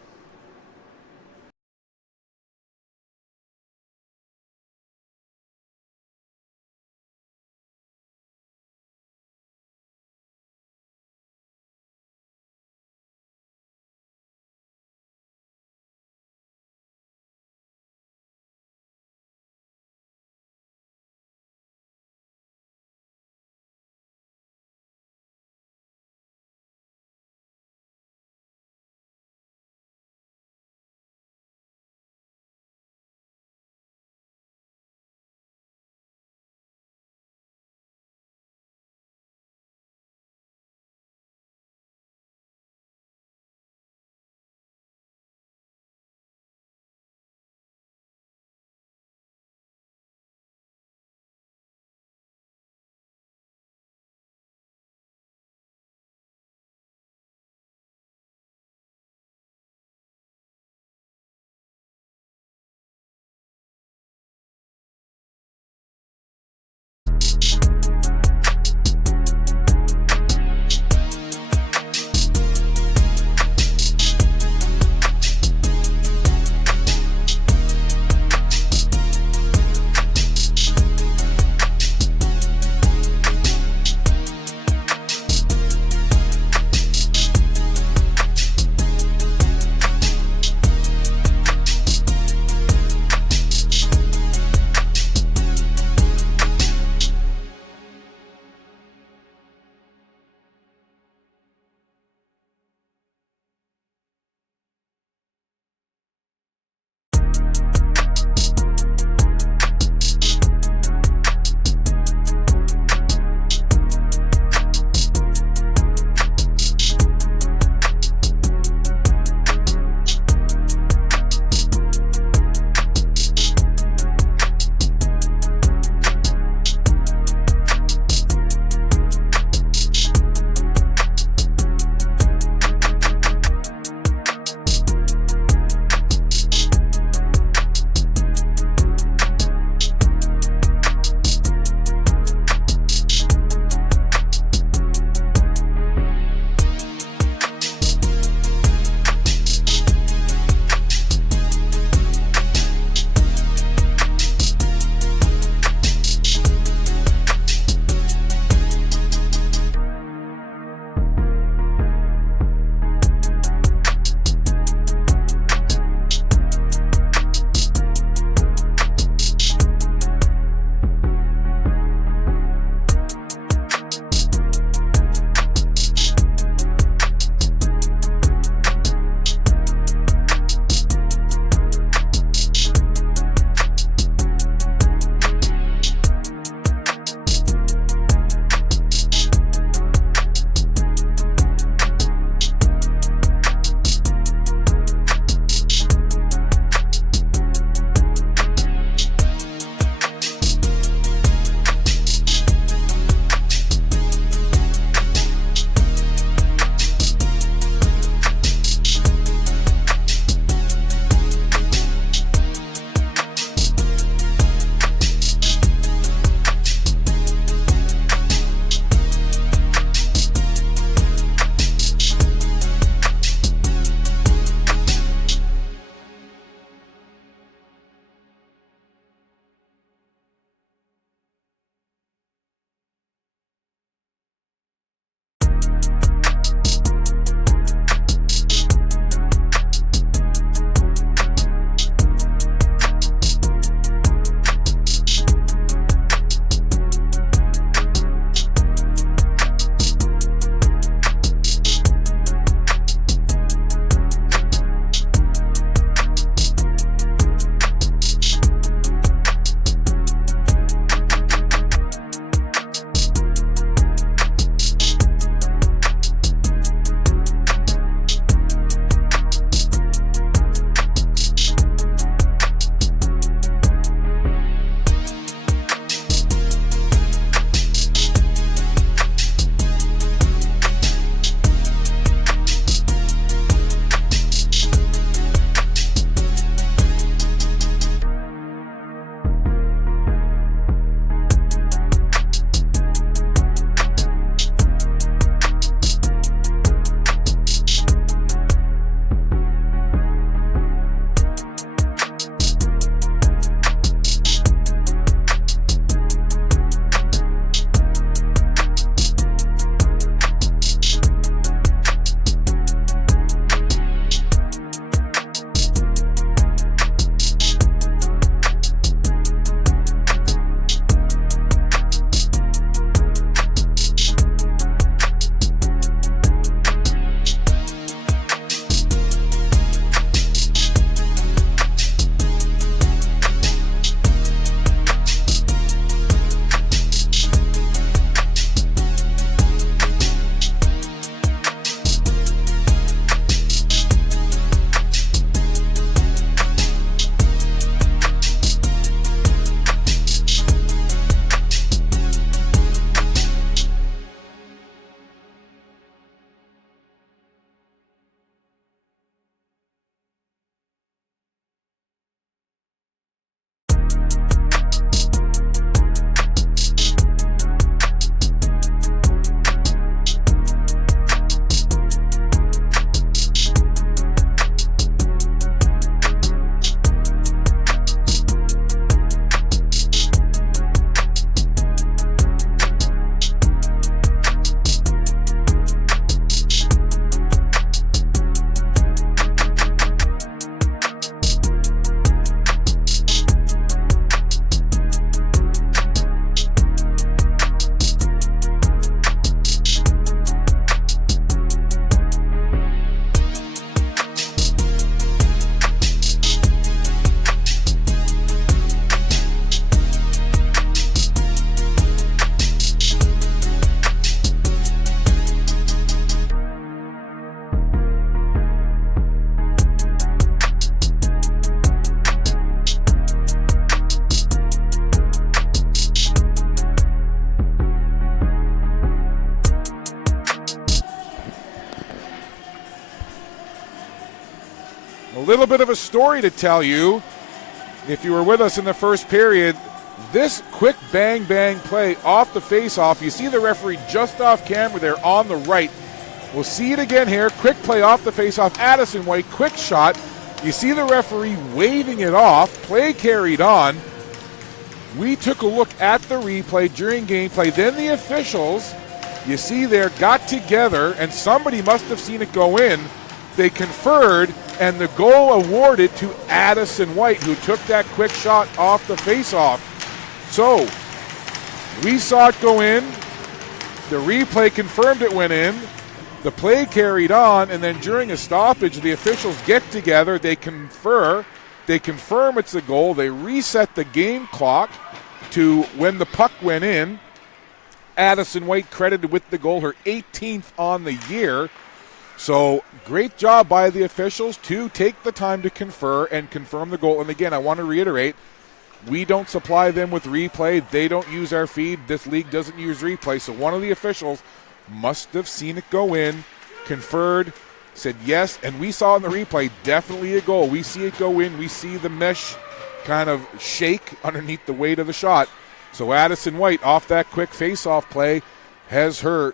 little bit of a story to tell you. If you were with us in the first period, this quick bang-bang play off the face-off, you see the referee just off camera there on the right. We'll see it again here. Quick play off the face-off. Addison White, quick shot. You see the referee waving it off. Play carried on. We took a look at the replay during gameplay. Then the officials, you see there, got together, and somebody must have seen it go in. They conferred, and the goal awarded to Addison White, who took that quick shot off the face-off. So, we saw it go in. The replay confirmed it went in. The play carried on, and then during a stoppage, the officials get together. They confer. They confirm it's a goal. They reset the game clock to when the puck went in. Addison White credited with the goal, her 18th on the year. So great job by the officials to take the time to confer and confirm the goal. And again, I want to reiterate, we don't supply them with replay. They don't use our feed. This league doesn't use replay. So one of the officials must have seen it go in, conferred, said yes, and we saw in the replay definitely a goal. We see it go in. We see the mesh kind of shake underneath the weight of the shot. So Addison White, off that quick face-off play, has her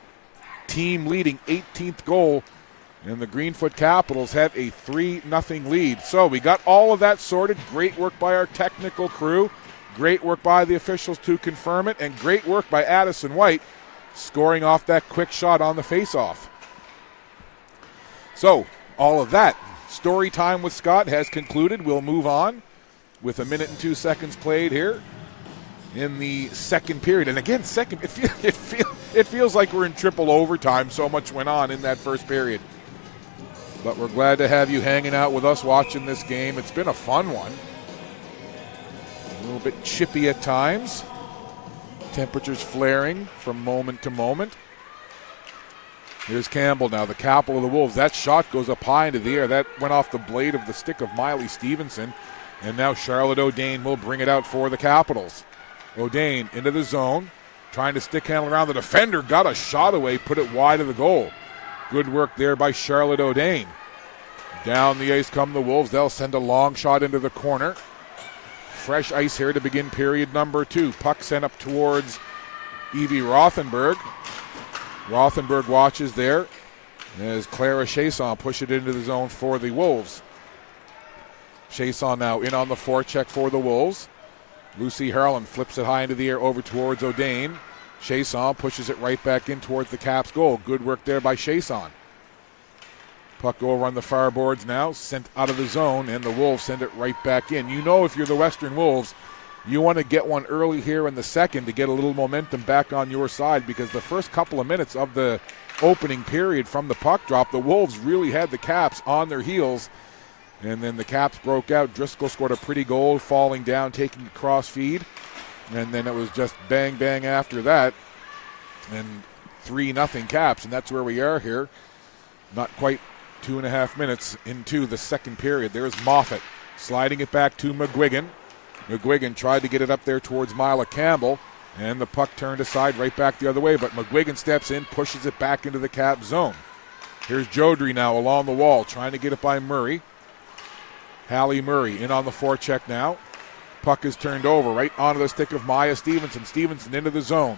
team-leading 18th goal, and the Greenfoot Capitals have a 3-0 lead. So we got all of that sorted. Great work by our technical crew. Great work by the officials to confirm it, and great work by Addison White, scoring off that quick shot on the face-off. So, all of that. Story time with Scott has concluded. We'll move on with 1 minute and 2 seconds played here in the second period. And again, it feels like we're in triple overtime. So much went on in that first period. But we're glad to have you hanging out with us watching this game. It's been a fun one. A little bit chippy at times. Temperatures flaring from moment to moment. Here's Campbell now, the capital of the Wolves. That shot goes up high into the air. That went off the blade of the stick of Miley Stevenson. And now Charlotte O'Dane will bring it out for the Capitals. O'Dane into the zone, trying to stick handle around. The defender got a shot away, put it wide of the goal. Good work there by Charlotte O'Dane. Down the ice come the Wolves. They'll send a long shot into the corner. Fresh ice here to begin period number 2. Puck sent up towards Evie Rothenberg. Rothenberg watches there as Clara Chasson push it into the zone for the Wolves. Chasson now in on the forecheck for the Wolves. Lucy Harlan flips it high into the air over towards O'Dane. Chasson pushes it right back in towards the Caps goal. Good work there by Chasson. Puck over on the far boards now, sent out of the zone, and the Wolves send it right back in. You know, if you're the Western Wolves, you want to get one early here in the second to get a little momentum back on your side, because the first couple of minutes of the opening period from the puck drop, the Wolves really had the Caps on their heels, and then the Caps broke out. Driscoll scored a pretty goal, falling down, taking a cross feed, and then it was just bang, bang after that, and 3-0 Caps, and that's where we are here. Not quite 2.5 minutes into the second period. There's Moffat sliding it back to McGuigan. McGuigan tried to get it up there towards Mila Campbell, and the puck turned aside right back the other way, but McGuigan steps in, pushes it back into the Cap zone. Here's Jodry now along the wall, trying to get it by Murray. Hallie Murray in on the forecheck now. Puck is turned over right onto the stick of Maya Stevenson. Stevenson into the zone.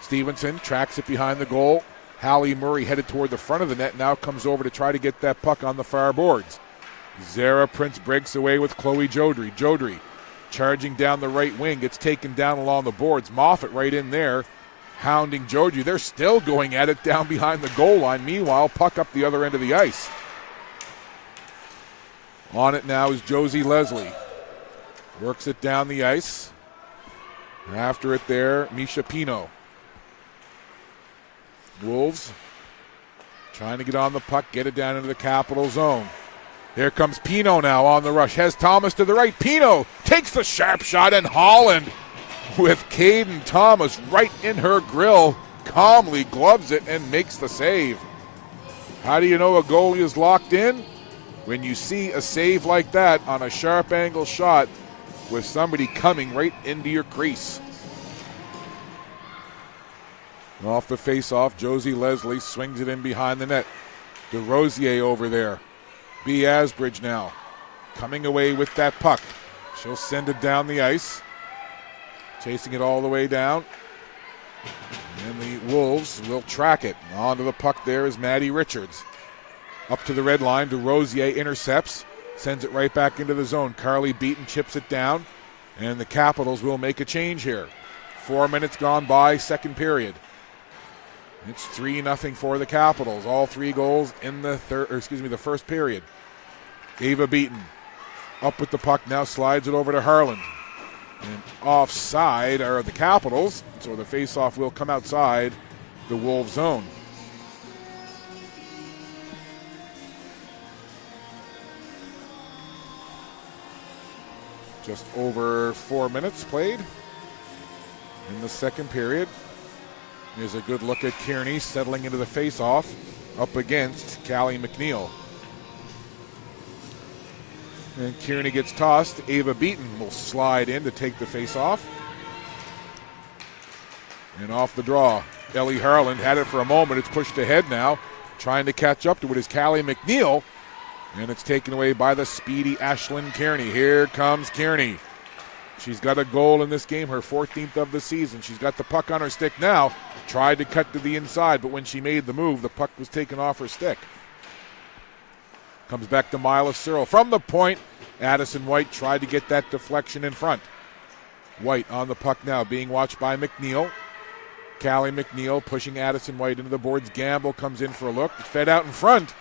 Stevenson tracks it behind the goal. Hallie Murray headed toward the front of the net, now comes over to try to get that puck on the far boards. Zara Prince breaks away with Chloe Jodry. Jodry charging down the right wing, gets taken down along the boards. Moffat right in there, hounding Jodry. They're still going at it down behind the goal line. Meanwhile, puck up the other end of the ice. On it now is Josie Leslie. Works it down the ice. After it there, Misha Pino. Wolves trying to get on the puck, get it down into the Capital zone. Here comes Pino now on the rush. Has Thomas to the right. Pino takes the sharp shot, and Holland with Caden Thomas right in her grill calmly gloves it and makes the save. How do you know a goalie is locked in? When you see a save like that on a sharp angle shot with somebody coming right into your crease. Off the face-off, Josie Leslie swings it in behind the net. DeRosier over there. B. Asbridge now coming away with that puck. She'll send it down the ice. Chasing it all the way down. And the Wolves will track it. Onto the puck there is Maddie Richards. Up to the red line. DeRosier intercepts. Sends it right back into the zone. Carly Beaton chips it down. And the Capitals will make a change here. 4 minutes gone by, second period. It's 3-0 for the Capitals. All 3 goals in the first period. Ava Beaton up with the puck now, slides it over to Harland. And offside are the Capitals, so the faceoff will come outside the Wolves zone. Just over 4 minutes played in the second period. Here's a good look at Kearney settling into the faceoff up against Callie McNeil. And Kearney gets tossed. Ava Beaton will slide in to take the faceoff. And off the draw, Ellie Harland had it for a moment. It's pushed ahead now. Trying to catch up to it is Callie McNeil. And it's taken away by the speedy Ashlyn Kearney. Here comes Kearney. She's got a goal in this game, her 14th of the season. She's got the puck on her stick now. Tried to cut to the inside, but when she made the move, the puck was taken off her stick. Comes back to Mila Searle. From the point, Addison White tried to get that deflection in front. White on the puck now, being watched by McNeil. Callie McNeil pushing Addison White into the boards. Gamble comes in for a look. Fed out in front.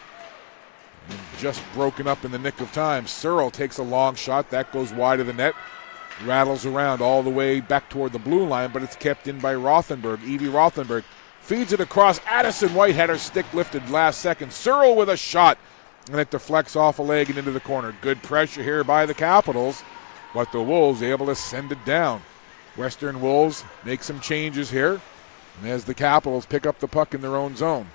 And just broken up in the nick of time. Searle takes a long shot. That goes wide of the net. Rattles around all the way back toward the blue line, but it's kept in by Rothenberg. Evie Rothenberg feeds it across. Addison White had her stick lifted last second. Searle with a shot, and it deflects off a leg and into the corner. Good pressure here by the Capitals, but the Wolves able to send it down. Western Wolves make some changes here, and as the Capitals pick up the puck in their own zone.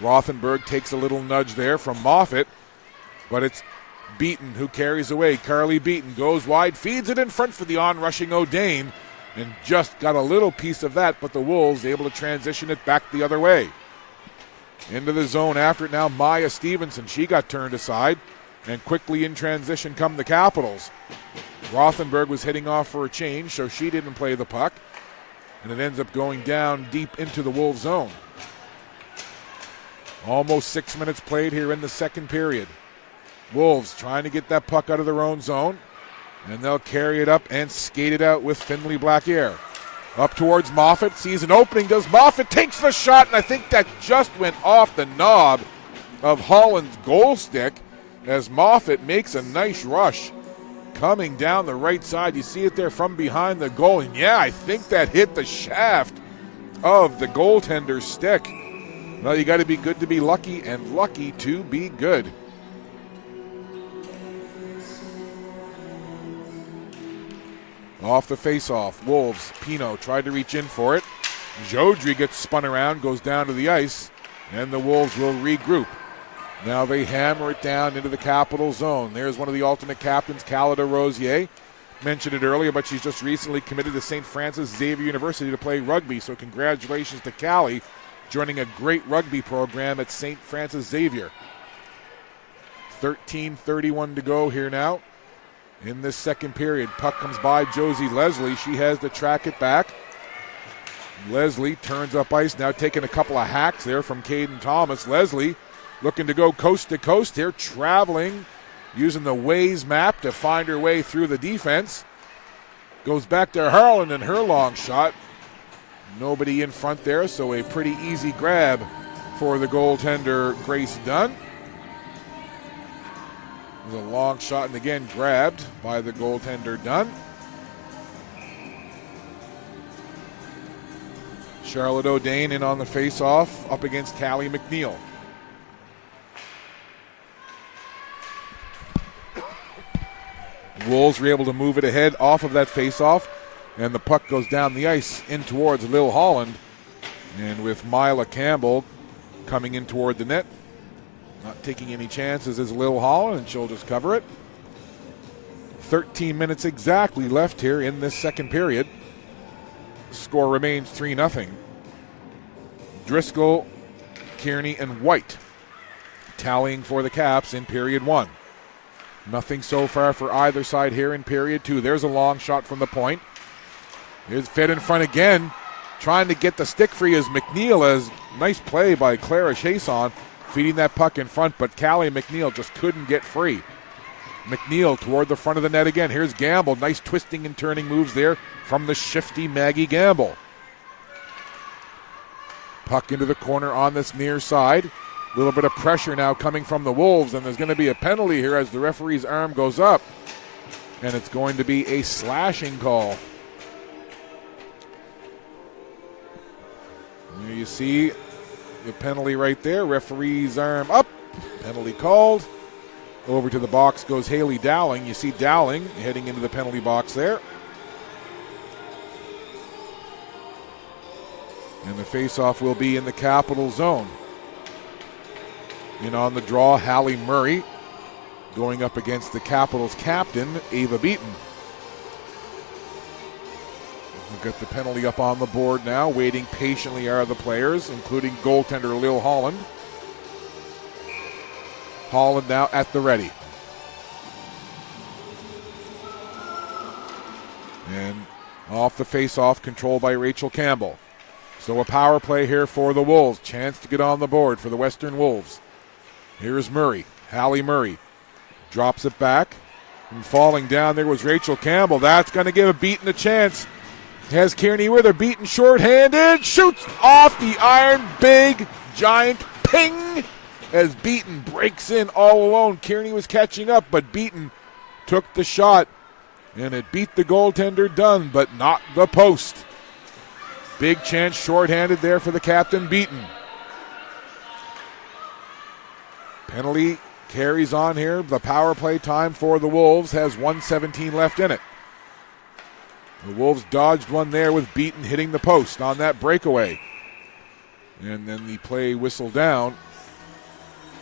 Rothenberg takes a little nudge there from Moffat, but it's Beaton who carries away. Carly Beaton goes wide, feeds it in front for the onrushing O'Dane, and just got a little piece of that, but the Wolves able to transition it back the other way. Into the zone after it now, Maya Stevenson. She got turned aside, and quickly in transition come the Capitals. Rothenberg was heading off for a change, so she didn't play the puck, and it ends up going down deep into the Wolves zone. Almost 6 minutes played here in the second period. Wolves trying to get that puck out of their own zone, and they'll carry it up and skate it out with Finley Blackyer. Up towards Moffat, sees an opening, does Moffat, takes the shot, and I think that just went off the knob of Holland's goal stick as Moffat makes a nice rush. Coming down the right side, you see it there from behind the goal, and yeah, I think that hit the shaft of the goaltender's stick. Well, you got to be good to be lucky, and lucky to be good. Off the faceoff, Wolves. Pino tried to reach in for it. Jodry gets spun around, goes down to the ice, and the Wolves will regroup. Now they hammer it down into the Capital zone. There's one of the alternate captains, Calida Rosier. Mentioned it earlier, but she's just recently committed to St. Francis Xavier University to play rugby, so congratulations to Callie, joining a great rugby program at St. Francis Xavier. 13:31 to go here now. In this second period, puck comes by Josie Leslie. She has to track it back. Leslie turns up ice, now taking a couple of hacks there from Caden Thomas. Leslie looking to go coast to coast here, traveling, using the Waze map to find her way through the defense. Goes back to Harlan and her long shot. Nobody in front there, so a pretty easy grab for the goaltender, Grace Dunn. It was a long shot and again grabbed by the goaltender Dunn. Charlotte O'Dane in on the faceoff up against Callie McNeil. Wolves were able to move it ahead off of that faceoff, and the puck goes down the ice in towards Lil Holland. And with Mila Campbell coming in toward the net, not taking any chances is Lil Holland, and she'll just cover it. 13 minutes exactly left here in this second period. The score remains 3-0. Driscoll, Kearney, and White tallying for the Caps in period 1. Nothing so far for either side here in period 2. There's a long shot from the point. Here's fed in front again, trying to get the stick free as McNeil. As nice play by Clara Chason, feeding that puck in front, but Callie McNeil just couldn't get free. McNeil toward the front of the net again. Here's Gamble. Nice twisting and turning moves there from the shifty Maggie Gamble. Puck into the corner on this near side. A little bit of pressure now coming from the Wolves, and there's going to be a penalty here as the referee's arm goes up. And it's going to be a slashing call. There you see the penalty right there. Referee's arm up. Penalty called. Over to the box goes Haley Dowling. You see Dowling heading into the penalty box there. And the faceoff will be in the Capital zone. In on the draw, Hallie Murray going up against the Capitals captain, Ava Beaton. We've got the penalty up on the board now. Waiting patiently are the players, including goaltender Lil Holland. Holland now at the ready. And off the face-off, controlled by Rachel Campbell. So a power play here for the Wolves. Chance to get on the board for the Western Wolves. Here's Murray, Hallie Murray. Drops it back. And falling down there was Rachel Campbell. That's going to give a Beaton a chance. Has Kearney with her. Beaton short-handed. Shoots off the iron. Big, giant ping. As Beaton breaks in all alone. Kearney was catching up, but Beaton took the shot, and it beat the goaltender Dunn, but not the post. Big chance shorthanded there for the captain, Beaton. Penalty carries on here. The power play time for the Wolves has 1:17 left in it. The Wolves dodged one there with Beaton hitting the post on that breakaway. And then the play whistled down.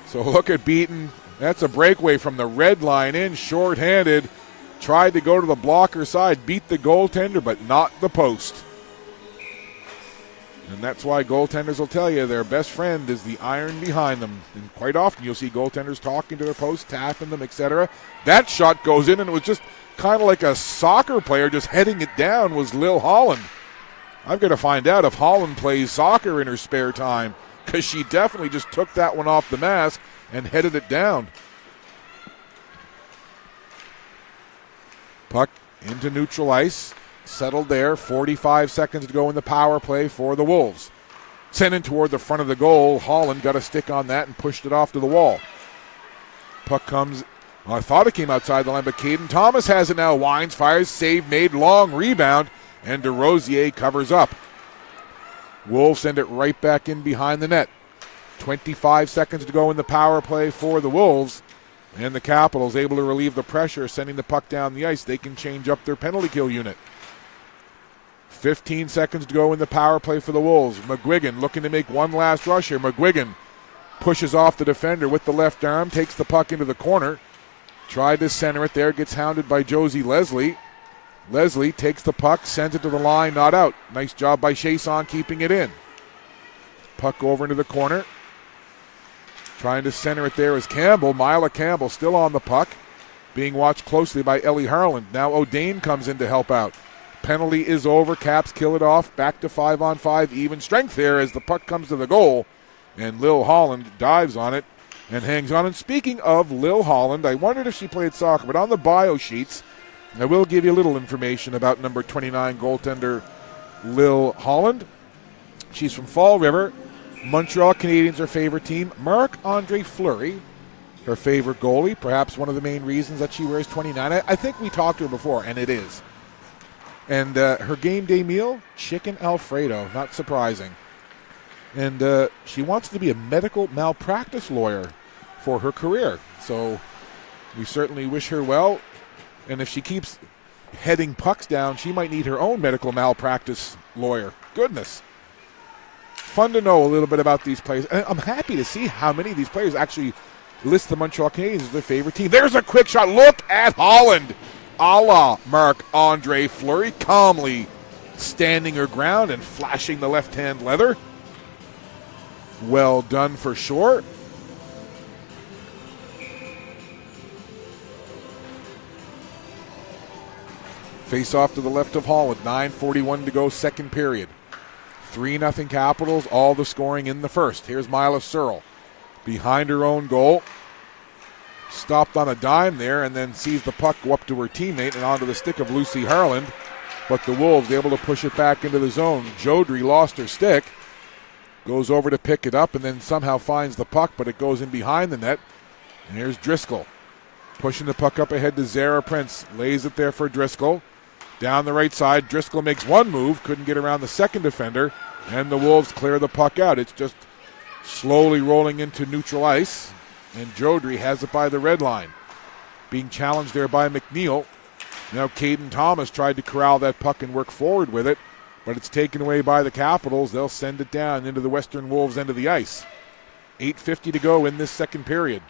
So look at Beaton. That's a breakaway from the red line in, short-handed. Tried to go to the blocker side, beat the goaltender, but not the post. And that's why goaltenders will tell you their best friend is the iron behind them. And quite often you'll see goaltenders talking to their post, tapping them, etc. That shot goes in, and it was just kind of like a soccer player just heading it down was Lil Holland. I've got to find out if Holland plays soccer in her spare time, because she definitely just took that one off the mask and headed it down. Puck into neutral ice, settled there, 45 seconds to go in the power play for the Wolves. Sent in toward the front of the goal. Holland got a stick on that and pushed it off to the wall. Puck comes, well, I thought it came outside the line, but Caden Thomas has it now. Wines, fires, save made, long rebound, and DeRosier covers up. Wolves send it right back in behind the net. 25 seconds to go in the power play for the Wolves. And the Capitals able to relieve the pressure, sending the puck down the ice. They can change up their penalty kill unit. 15 seconds to go in the power play for the Wolves. McGuigan looking to make one last rush here. McGuigan pushes off the defender with the left arm, takes the puck into the corner. Tried to center it there, gets hounded by Josie Leslie. Leslie takes the puck, sends it to the line, not out. Nice job by Chason keeping it in. Puck over into the corner. Trying to center it there is Campbell. Mila Campbell still on the puck, being watched closely by Ellie Harland. Now O'Dane comes in to help out. Penalty is over. Caps kill it off. Back to 5-on-5 even strength there as the puck comes to the goal. And Lil Holland dives on it and hangs on. And speaking of Lil Holland, I wondered if she played soccer, but on the bio sheets, I will give you a little information about number 29 goaltender Lil Holland. She's from Fall River. Montreal Canadiens, her favorite team. Marc-Andre Fleury, her favorite goalie. Perhaps one of the main reasons that she wears 29. I think we talked to her before, and it is. And her game day meal, chicken Alfredo. Not surprising. And she wants to be a medical malpractice lawyer for her career. So we certainly wish her well. And if she keeps heading pucks down, she might need her own medical malpractice lawyer. Goodness. Fun to know a little bit about these players. And I'm happy to see how many of these players actually list the Montreal Canadiens as their favorite team. There's a quick shot. Look at Holland, a la Marc-Andre Fleury, calmly standing her ground and flashing the left-hand leather. Well done for sure. Face off to the left of Holland. 9:41 to go, second period. 3-0 Capitals, all the scoring in the first. Here's Mila Searle behind her own goal. Stopped on a dime there and then sees the puck go up to her teammate and onto the stick of Lucy Harland. But the Wolves able to push it back into the zone. Jodry lost her stick. Goes over to pick it up and then somehow finds the puck, but it goes in behind the net. And here's Driscoll pushing the puck up ahead to Zara Prince. Lays it there for Driscoll. Down the right side, Driscoll makes one move, couldn't get around the second defender, and the Wolves clear the puck out. It's just slowly rolling into neutral ice, and Jodry has it by the red line. Being challenged there by McNeil. Now Caden Thomas tried to corral that puck and work forward with it, but it's taken away by the Capitals. They'll send it down into the Western Wolves end of the ice. 8:50 to go in this second period.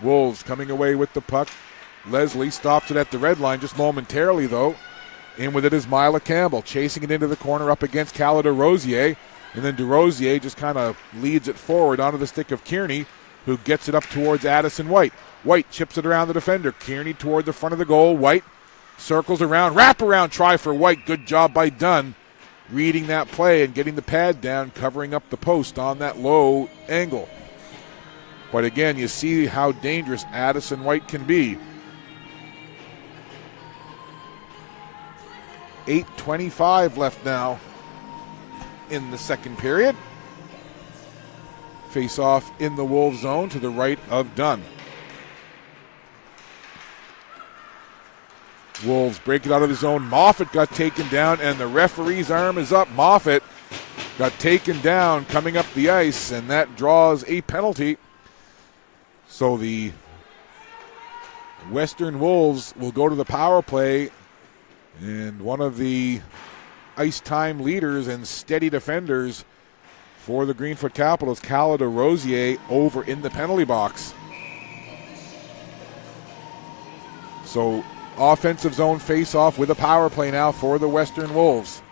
Wolves coming away with the puck. Leslie stops it at the red line just momentarily, though. In with it is Mila Campbell, chasing it into the corner up against Cala DeRosier. And then DeRosier just kind of leads it forward onto the stick of Kearney, who gets it up towards Addison White. White chips it around the defender. Kearney toward the front of the goal. White circles around. Wraparound try for White. Good job by Dunn reading that play and getting the pad down, covering up the post on that low angle. But again, you see how dangerous Addison White can be. 8:25 left now in the second period. Face off in the Wolves zone to the right of Dunn. Wolves break it out of the zone. Moffat got taken down and the referee's arm is up. Moffat got taken down coming up the ice, and that draws a penalty. So the Western Wolves will go to the power play. And one of the ice time leaders and steady defenders for the Greenfoot Capitals, Cala DeRosier, over in the penalty box. So offensive zone face-off with a power play now for the Western Wolves.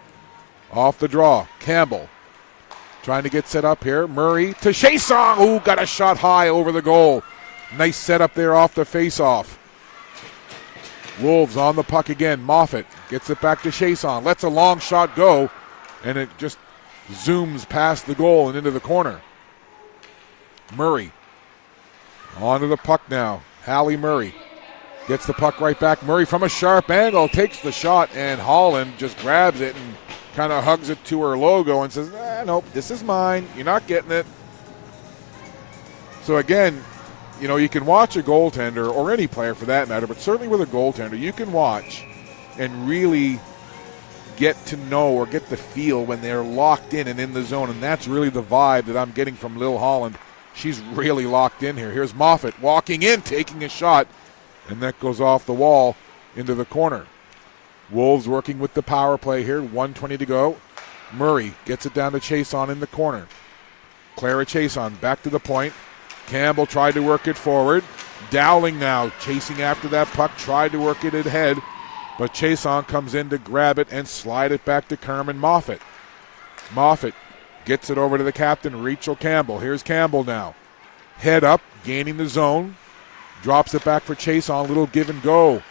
Off the draw, Campbell trying to get set up here. Murray to Chiasson, who got a shot high over the goal. Nice setup there off the face-off. Wolves on the puck again. Moffat gets it back to Chiasson. Lets a long shot go, and it just zooms past the goal and into the corner. Murray onto the puck now. Hallie Murray gets the puck right back. Murray from a sharp angle takes the shot, and Holland just grabs it and kind of hugs it to her logo and says, nope, this is mine. You're not getting it. So again, you know, you can watch a goaltender, or any player for that matter, but certainly with a goaltender, you can watch and really get to know or get the feel when they're locked in and in the zone, and that's really the vibe that I'm getting from Lil Holland. She's really locked in here. Here's Moffat walking in, taking a shot, and that goes off the wall into the corner. Wolves working with the power play here, 1:20 to go. Murray gets it down to Chiasson in the corner. Clara Chiasson back to the point. Campbell tried to work it forward. Dowling now chasing after that puck, tried to work it ahead, but Chiasson comes in to grab it and slide it back to Carmen Moffat. Moffat gets it over to the captain, Rachel Campbell. Here's Campbell now. Head up, gaining the zone. Drops it back for Chiasson, little give and go.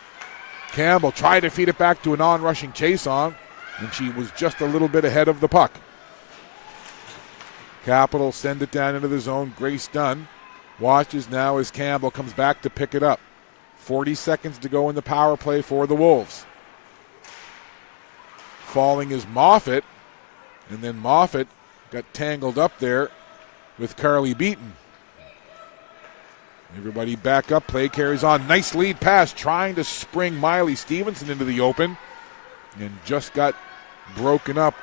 Campbell tried to feed it back to a non-rushing Chiasson, and she was just a little bit ahead of the puck. Capitals send it down into the zone. Grace Dunn watches now as Campbell comes back to pick it up. 40 seconds to go in the power play for the Wolves. Falling is Moffat, and then Moffat got tangled up there with Carly Beaton. Everybody back up, play carries on. Nice lead pass, trying to spring Miley Stevenson into the open, and just got broken up.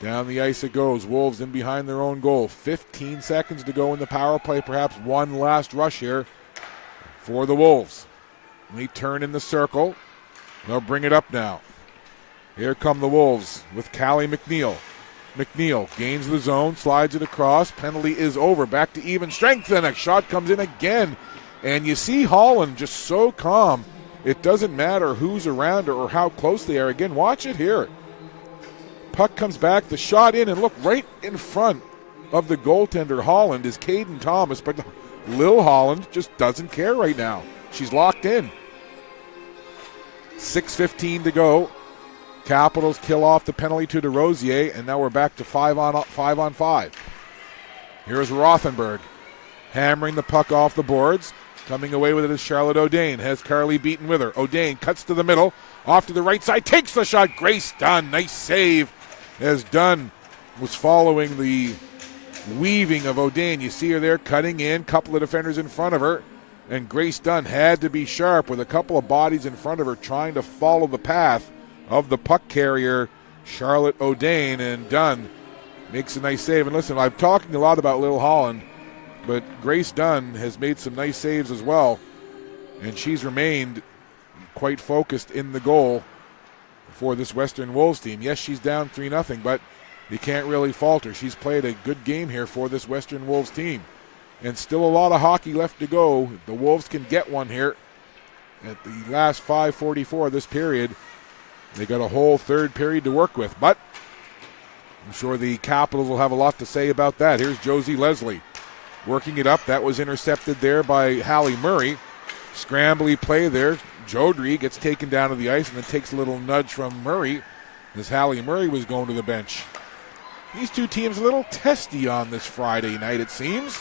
Down the ice it goes. Wolves in behind their own goal. 15 seconds to go in the power play. Perhaps one last rush here for the Wolves. They turn in the circle. They'll bring it up now. Here come the Wolves with Callie McNeil. McNeil gains the zone, slides it across. Penalty is over. Back to even strength, and a shot comes in again. And you see Holland just so calm. It doesn't matter who's around her or how close they are. Again, watch it here. Puck comes back, the shot in, and look, right in front of the goaltender Holland is Caden Thomas, but Lil Holland just doesn't care right now. She's locked in. 6:15 to go. Capitals kill off the penalty to DeRosier, and now we're back to 5 on 5. Here's Rothenberg hammering the puck off the boards. Coming away with it is Charlotte O'Dane. Has Carly Beaton with her. O'Dane cuts to the middle. Off to the right side. Takes the shot. Grace Dunn. Nice save as Dunn was following the weaving of O'Dane. You see her there cutting in. Couple of defenders in front of her. And Grace Dunn had to be sharp with a couple of bodies in front of her trying to follow the path of the puck carrier, Charlotte O'Dane. And Dunn makes a nice save. And listen, I'm talking a lot about Lil Holland, but Grace Dunn has made some nice saves as well, and she's remained quite focused in the goal for this Western Wolves team. Yes, she's down 3-0, but you can't really falter. She's played a good game here for this Western Wolves team, and still a lot of hockey left to go. The Wolves can get one here at the last 5:44 of this period. They got a whole third period to work with, but I'm sure the Capitals will have a lot to say about that. Here's Josie Leslie working it up. That was intercepted there by Hallie Murray. Scrambly play there. Jodry gets taken down to the ice and then takes a little nudge from Murray as Hallie Murray was going to the bench. These two teams a little testy on this Friday night, it seems.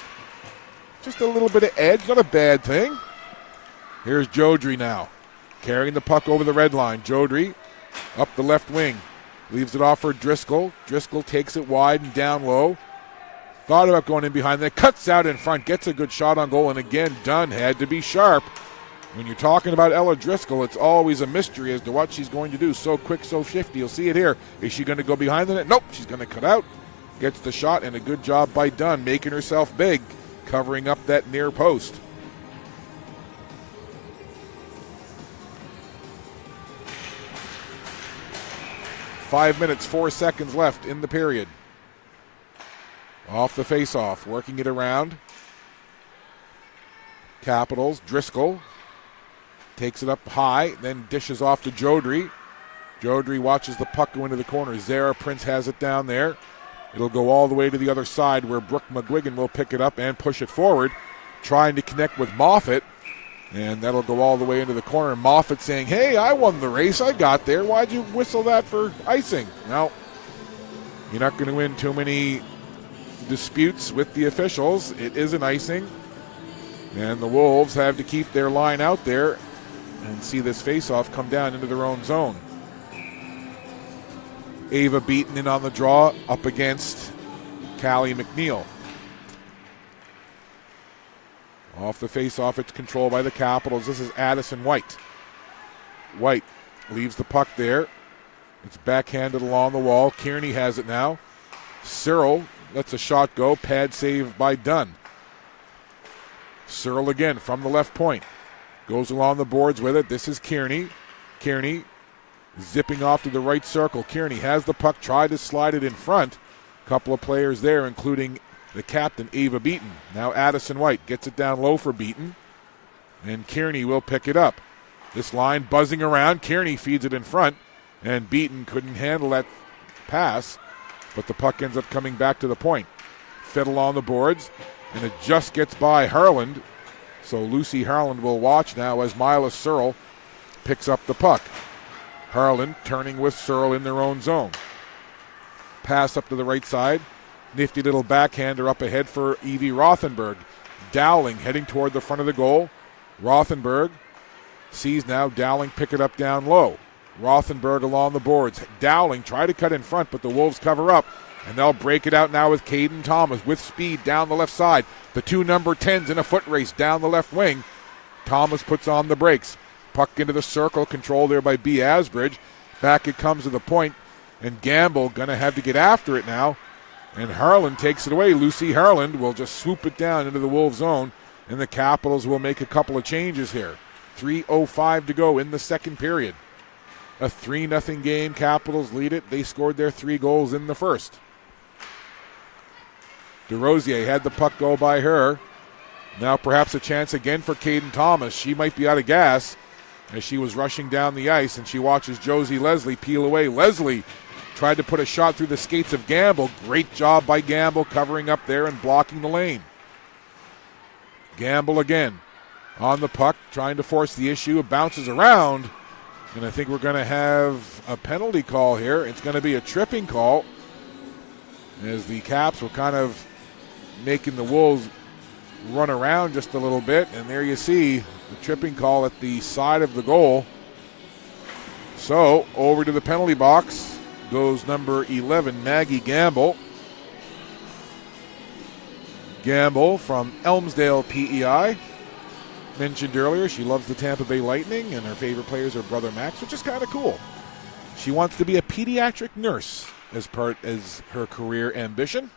Just a little bit of edge, not a bad thing. Here's Jodry now, carrying the puck over the red line. Jodry up the left wing. Leaves it off for Driscoll. Driscoll takes it wide and down low. Thought about going in behind, then cuts out in front, gets a good shot on goal, and again, Dunn had to be sharp. When you're talking about Ella Driscoll, it's always a mystery as to what she's going to do. So quick, so shifty. You'll see it here. Is she going to go behind the net? Nope, she's going to cut out. Gets the shot, and a good job by Dunn, making herself big, covering up that near post. Five minutes, 4 seconds left in the period. Off the face-off, working it around. Capitals, Driscoll takes it up high, then dishes off to Jodry. Jodry watches the puck go into the corner. Zara Prince has it down there. It'll go all the way to the other side where Brooke McGuigan will pick it up and push it forward, trying to connect with Moffat. And that'll go all the way into the corner. Moffat saying, hey, I won the race. I got there. Why'd you whistle that for icing? No, you're not going to win too many disputes with the officials. It is an icing. And the Wolves have to keep their line out there and see this faceoff come down into their own zone. Ava Beaton in on the draw up against Callie McNeil. Off the faceoff, it's controlled by the Capitals. This is Addison White. White leaves the puck there. It's backhanded along the wall. Kearney has it now. Searle lets a shot go. Pad save by Dunn. Searle again from the left point. Goes along the boards with it. This is Kearney. Kearney zipping off to the right circle. Kearney has the puck. Tried to slide it in front. A couple of players there, including the captain, Ava Beaton. Now Addison White gets it down low for Beaton. And Kearney will pick it up. This line buzzing around. Kearney feeds it in front. And Beaton couldn't handle that pass. But the puck ends up coming back to the point. Fiddle on the boards. And it just gets by Harland. So Lucy Harland will watch now as Mila Searle picks up the puck. Harland turning with Searle in their own zone. Pass up to the right side. Nifty little backhander up ahead for Evie Rothenberg. Dowling heading toward the front of the goal. Rothenberg sees now Dowling pick it up down low. Rothenberg along the boards. Dowling try to cut in front, but the Wolves cover up. And they'll break it out now with Caden Thomas with speed down the left side. The two number 10s in a foot race down the left wing. Thomas puts on the brakes. Puck into the circle, controlled there by B. Asbridge. Back it comes to the point, and Gamble going to have to get after it now. And Harland takes it away. Lucy Harland will just swoop it down into the Wolves zone, and the Capitals will make a couple of changes here. 3:05 to go in the second period. A 3-0 game. Capitals lead it. They scored their 3 goals in the first. DeRosier had the puck go by her. Now perhaps a chance again for Caden Thomas. She might be out of gas as she was rushing down the ice, and she watches Josie Leslie peel away. Leslie tried to put a shot through the skates of Gamble. Great job by Gamble covering up there and blocking the lane. Gamble again on the puck, trying to force the issue. It bounces around, And I think we're going to have a penalty call here. It's going to be a tripping call, as the Caps were kind of making the Wolves run around just a little bit. And there you see the tripping call at the side of the goal. So over to the penalty box goes number 11, Maggie Gamble. Gamble from Elmsdale, PEI. Mentioned earlier, she loves the Tampa Bay Lightning, and her favorite players are brother Max, which is kind of cool. She wants to be a pediatric nurse as her career ambition,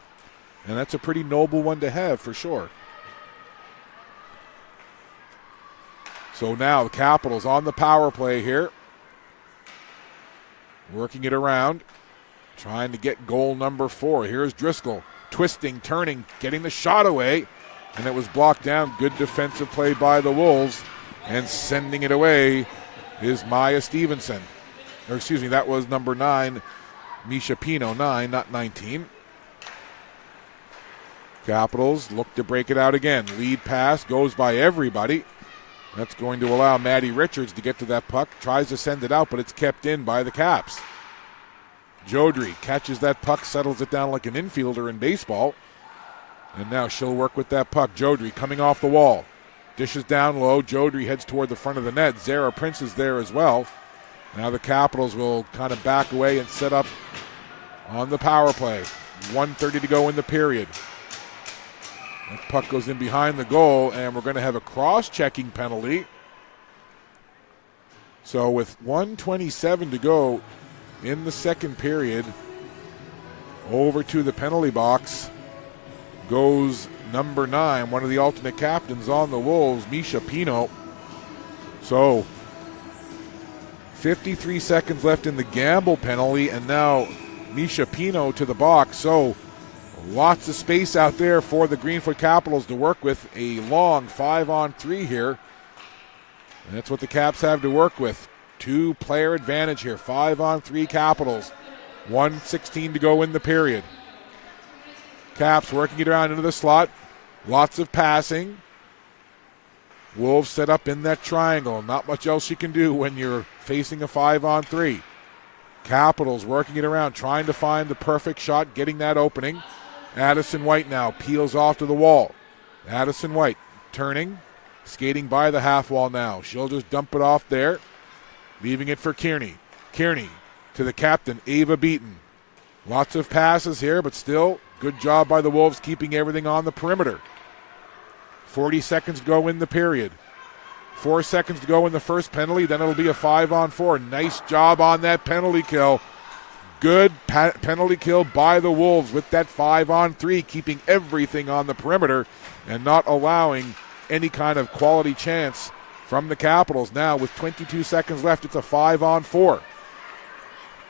and that's a pretty noble one to have for sure. So now the Capitals on the power play here, working it around, trying to get goal number 4. Here's Driscoll, twisting, turning, getting the shot away, and it was blocked down. Good defensive play by the Wolves, and sending it away is Maya Stevenson. Or excuse me, that was number 9, Misha Pino, 9, not 19. Capitals look to break it out again. Lead pass goes by everybody. That's going to allow Maddie Richards to get to that puck. Tries to send it out, but it's kept in by the Caps. Jodry catches that puck, settles it down like an infielder in baseball. And now she'll work with that puck. Jodry coming off the wall. Dishes down low. Jodry heads toward the front of the net. Zara Prince is there as well. Now the Capitals will kind of back away and set up on the power play. 1:30 to go in the period. That puck goes in behind the goal, and we're going to have a cross-checking penalty. So with 1:27 to go in the second period, over to the penalty box goes number 9, one of the alternate captains on the Wolves, Misha Pino. So 53 seconds left in the Gamble penalty, and now Misha Pino to the box. So lots of space out there for the Greenfoot Capitals to work with. A long 5-on-3 here. And that's what the Caps have to work with. 2-player advantage here. 5-on-3 Capitals. 1:16 to go in the period. Caps working it around into the slot. Lots of passing. Wolves set up in that triangle. Not much else you can do when you're facing a 5-on-3. Capitals working it around, trying to find the perfect shot, getting that opening. Addison White now peels off to the wall. Addison White turning, skating by the half wall now. She'll just dump it off there, leaving it for Kearney. Kearney to the captain, Ava Beaton. Lots of passes here, but still good job by the Wolves keeping everything on the perimeter. 40 seconds to go in the period. 4 seconds to go in the first penalty, then it'll be a 5-on-4. Nice job on that penalty kill. Good penalty kill by the Wolves with that 5-on-3, keeping everything on the perimeter and not allowing any kind of quality chance from the Capitals. Now with 22 seconds left, it's a 5-on-4.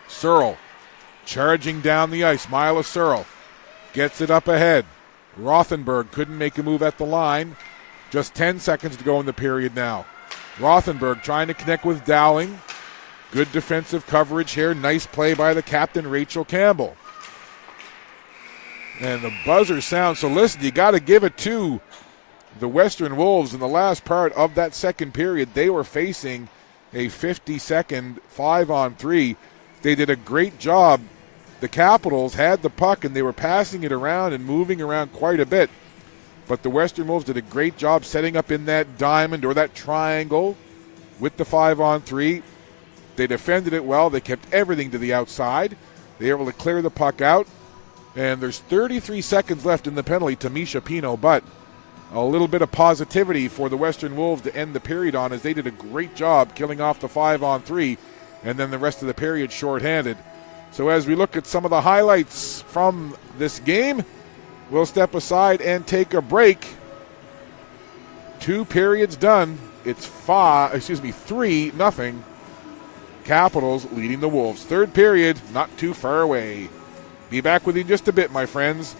Searle charging down the ice. Mila Searle gets it up ahead. Rothenberg couldn't make a move at the line. Just 10 seconds to go in the period now. Rothenberg trying to connect with Dowling. Good defensive coverage here. Nice play by the captain, Rachel Campbell. And the buzzer sounds. So listen, you got to give it to the Western Wolves. In the last part of that second period, they were facing a 50-second 5-on-3. They did a great job. The Capitals had the puck, and they were passing it around and moving around quite a bit. But the Western Wolves did a great job setting up in that diamond or that triangle with the 5-on-3. They defended it well. They kept everything to the outside. They were able to clear the puck out. And there's 33 seconds left in the penalty to Misha Pino, but a little bit of positivity for the Western Wolves to end the period on, as they did a great job killing off the 5-on-3, and then the rest of the period shorthanded. So as we look at some of the highlights from this game, we'll step aside and take a break. 2 periods done. It's 3-0. Capitals leading the Wolves. Third period, not too far away. Be back with you in just a bit, my friends.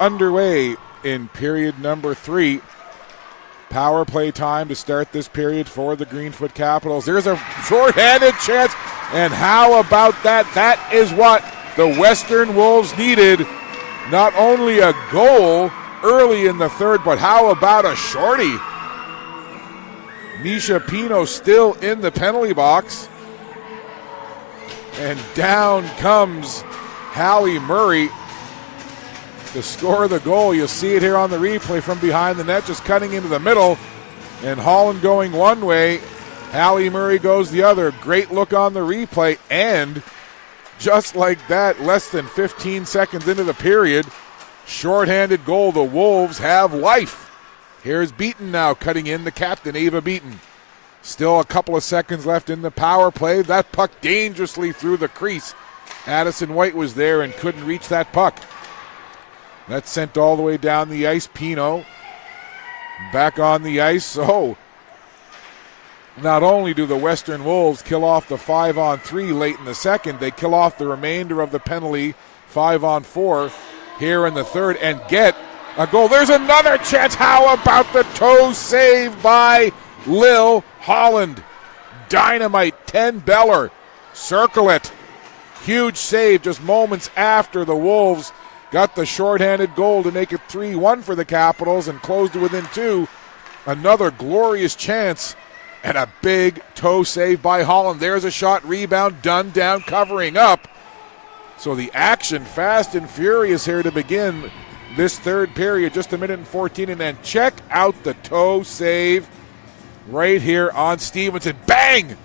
underway in period number 3. Power play time to start this period for the Greenfoot Capitals. There's a shorthanded chance, and how about that? That is what the Western Wolves needed. Not only a goal early in the third, but how about a shorty? Misha Pino still in the penalty box. And down comes Hallie Murray to score the goal. You'll see it here on the replay from behind the net, just cutting into the middle. And Holland going one way, Hallie Murray goes the other. Great look on the replay, and just like that, less than 15 seconds into the period, shorthanded goal. The Wolves have life. Here's Beaton now cutting in, the captain, Ava Beaton. Still a couple of seconds left in the power play. That puck dangerously through the crease. Addison White was there and couldn't reach that puck. That's sent all the way down the ice. Pino back on the ice. So not only do the Western Wolves kill off the 5-on-3 late in the second, they kill off the remainder of the penalty 5-on-4 here in the third and get a goal. There's another chance. How about the toe save by Lil Holland? Dynamite, 10-beller. Circle it. Huge save just moments after the Wolves got the shorthanded goal to make it 3-1 for the Capitals and closed it within 2. Another glorious chance and a big toe save by Holland. There's a shot, rebound, done down, covering up. So the action fast and furious here to begin this third period, just a minute and 14. And then check out the toe save right here on Stevenson. Bang!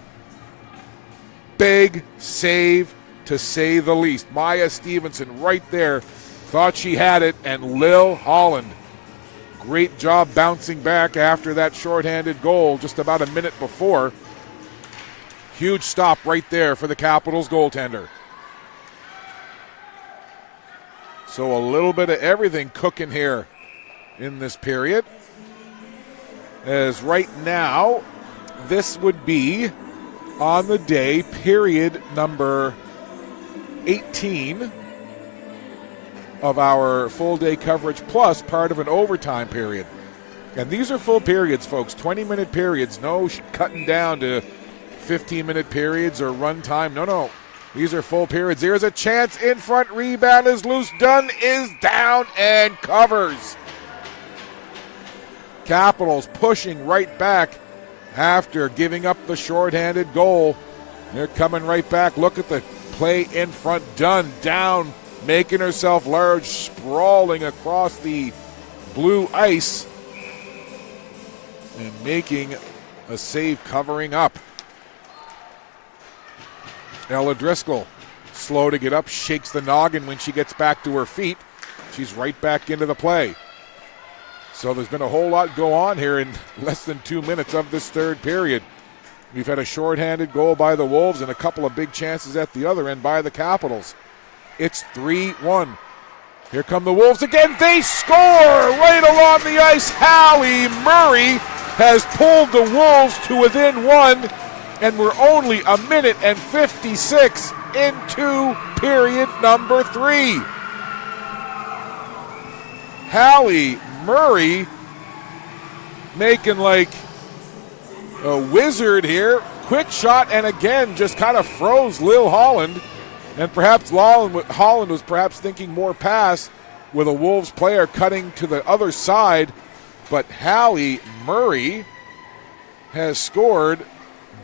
Big save to say the least. Maya Stevenson right there. Thought she had it, and Lil Holland. Great job bouncing back after that shorthanded goal just about a minute before. Huge stop right there for the Capitals goaltender. So a little bit of everything cooking here in this period. As right now, this would be on the day, period number 18 of our full day coverage, plus part of an overtime period. And these are full periods, folks, 20-minute periods, no cutting down to 15-minute periods or run time. No. These are full periods. There's a chance in front. Rebound is loose. Dunn is down and covers. Capitals pushing right back after giving up the shorthanded goal. They're coming right back. Look at the play in front. Dunn down, making herself large, sprawling across the blue ice and making a save covering up. Ella Driscoll, slow to get up, shakes the noggin when she gets back to her feet. She's right back into the play. So there's been a whole lot go on here in less than 2 minutes of this third period. We've had a shorthanded goal by the Wolves and a couple of big chances at the other end by the Capitals. It's 3-1. Here come the Wolves again. They score right along the ice. Hallie Murray has pulled the Wolves to within 1, and we're only a minute and 56 into period number 3. Hallie Murray making like a wizard here. Quick shot, and again just kind of froze Lil Holland. And perhaps Holland was perhaps thinking more pass with a Wolves player cutting to the other side. But Hallie Murray has scored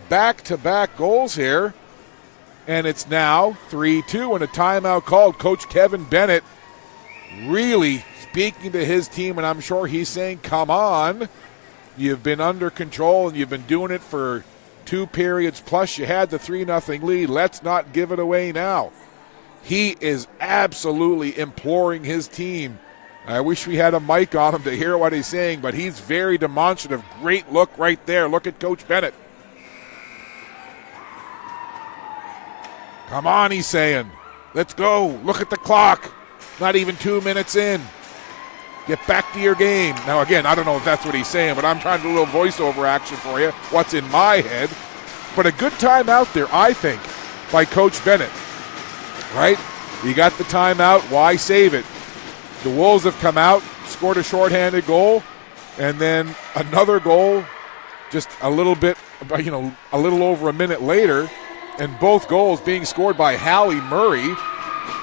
back-to-back goals here. And it's now 3-2 and a timeout called. Coach Kevin Bennett really speaking to his team, and I'm sure he's saying, come on. You've been under control, and you've been doing it for 2 periods plus. You had the 3-0 lead. Let's not give it away now. He is absolutely imploring his team. I wish we had a mic on him to hear what he's saying, but he's very demonstrative. Great look right there. Look at Coach Bennett. Come on, he's saying. Let's go. Look at the clock. Not even 2 minutes in. Get back to your game. Now, again, I don't know if that's what he's saying, but I'm trying to do a little voiceover action for you, what's in my head. But a good timeout there, I think, by Coach Bennett, right? You got the timeout. Why save it? The Wolves have come out, scored a shorthanded goal, and then another goal just a little over a minute later, and both goals being scored by Hallie Murray.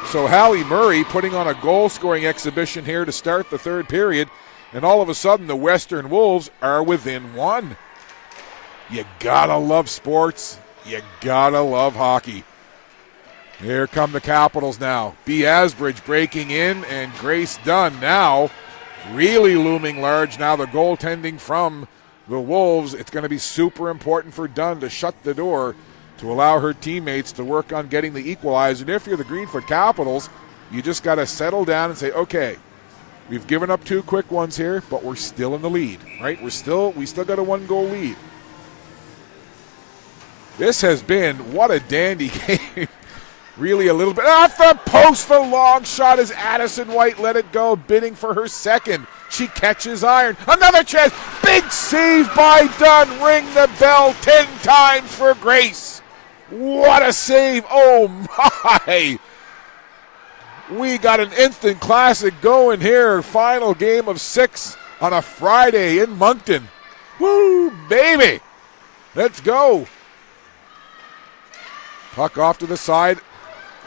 So Hallie Murray putting on a goal-scoring exhibition here to start the third period, and all of a sudden the Western Wolves are within one. You gotta love sports. You gotta love hockey. Here come the Capitals now. B. Asbridge breaking in, and Grace Dunn now really looming large. Now the goaltending from the Wolves. It's going to be super important for Dunn to shut the door to allow her teammates to work on getting the equalizer. And if you're the Greenfoot Capitals, you just got to settle down and say, okay, we've given up 2 quick ones here, but we're still in the lead, right? We still got a 1-goal lead. This has been, what a dandy game. Really a little bit off the post. The long shot as Addison White let it go, bidding for her second. She catches iron. Another chance. Big save by Dunn. Ring the bell 10 times for Grace. What a save. Oh, my. We got an instant classic going here. Final game of 6 on a Friday in Moncton. Woo, baby. Let's go. Puck off to the side.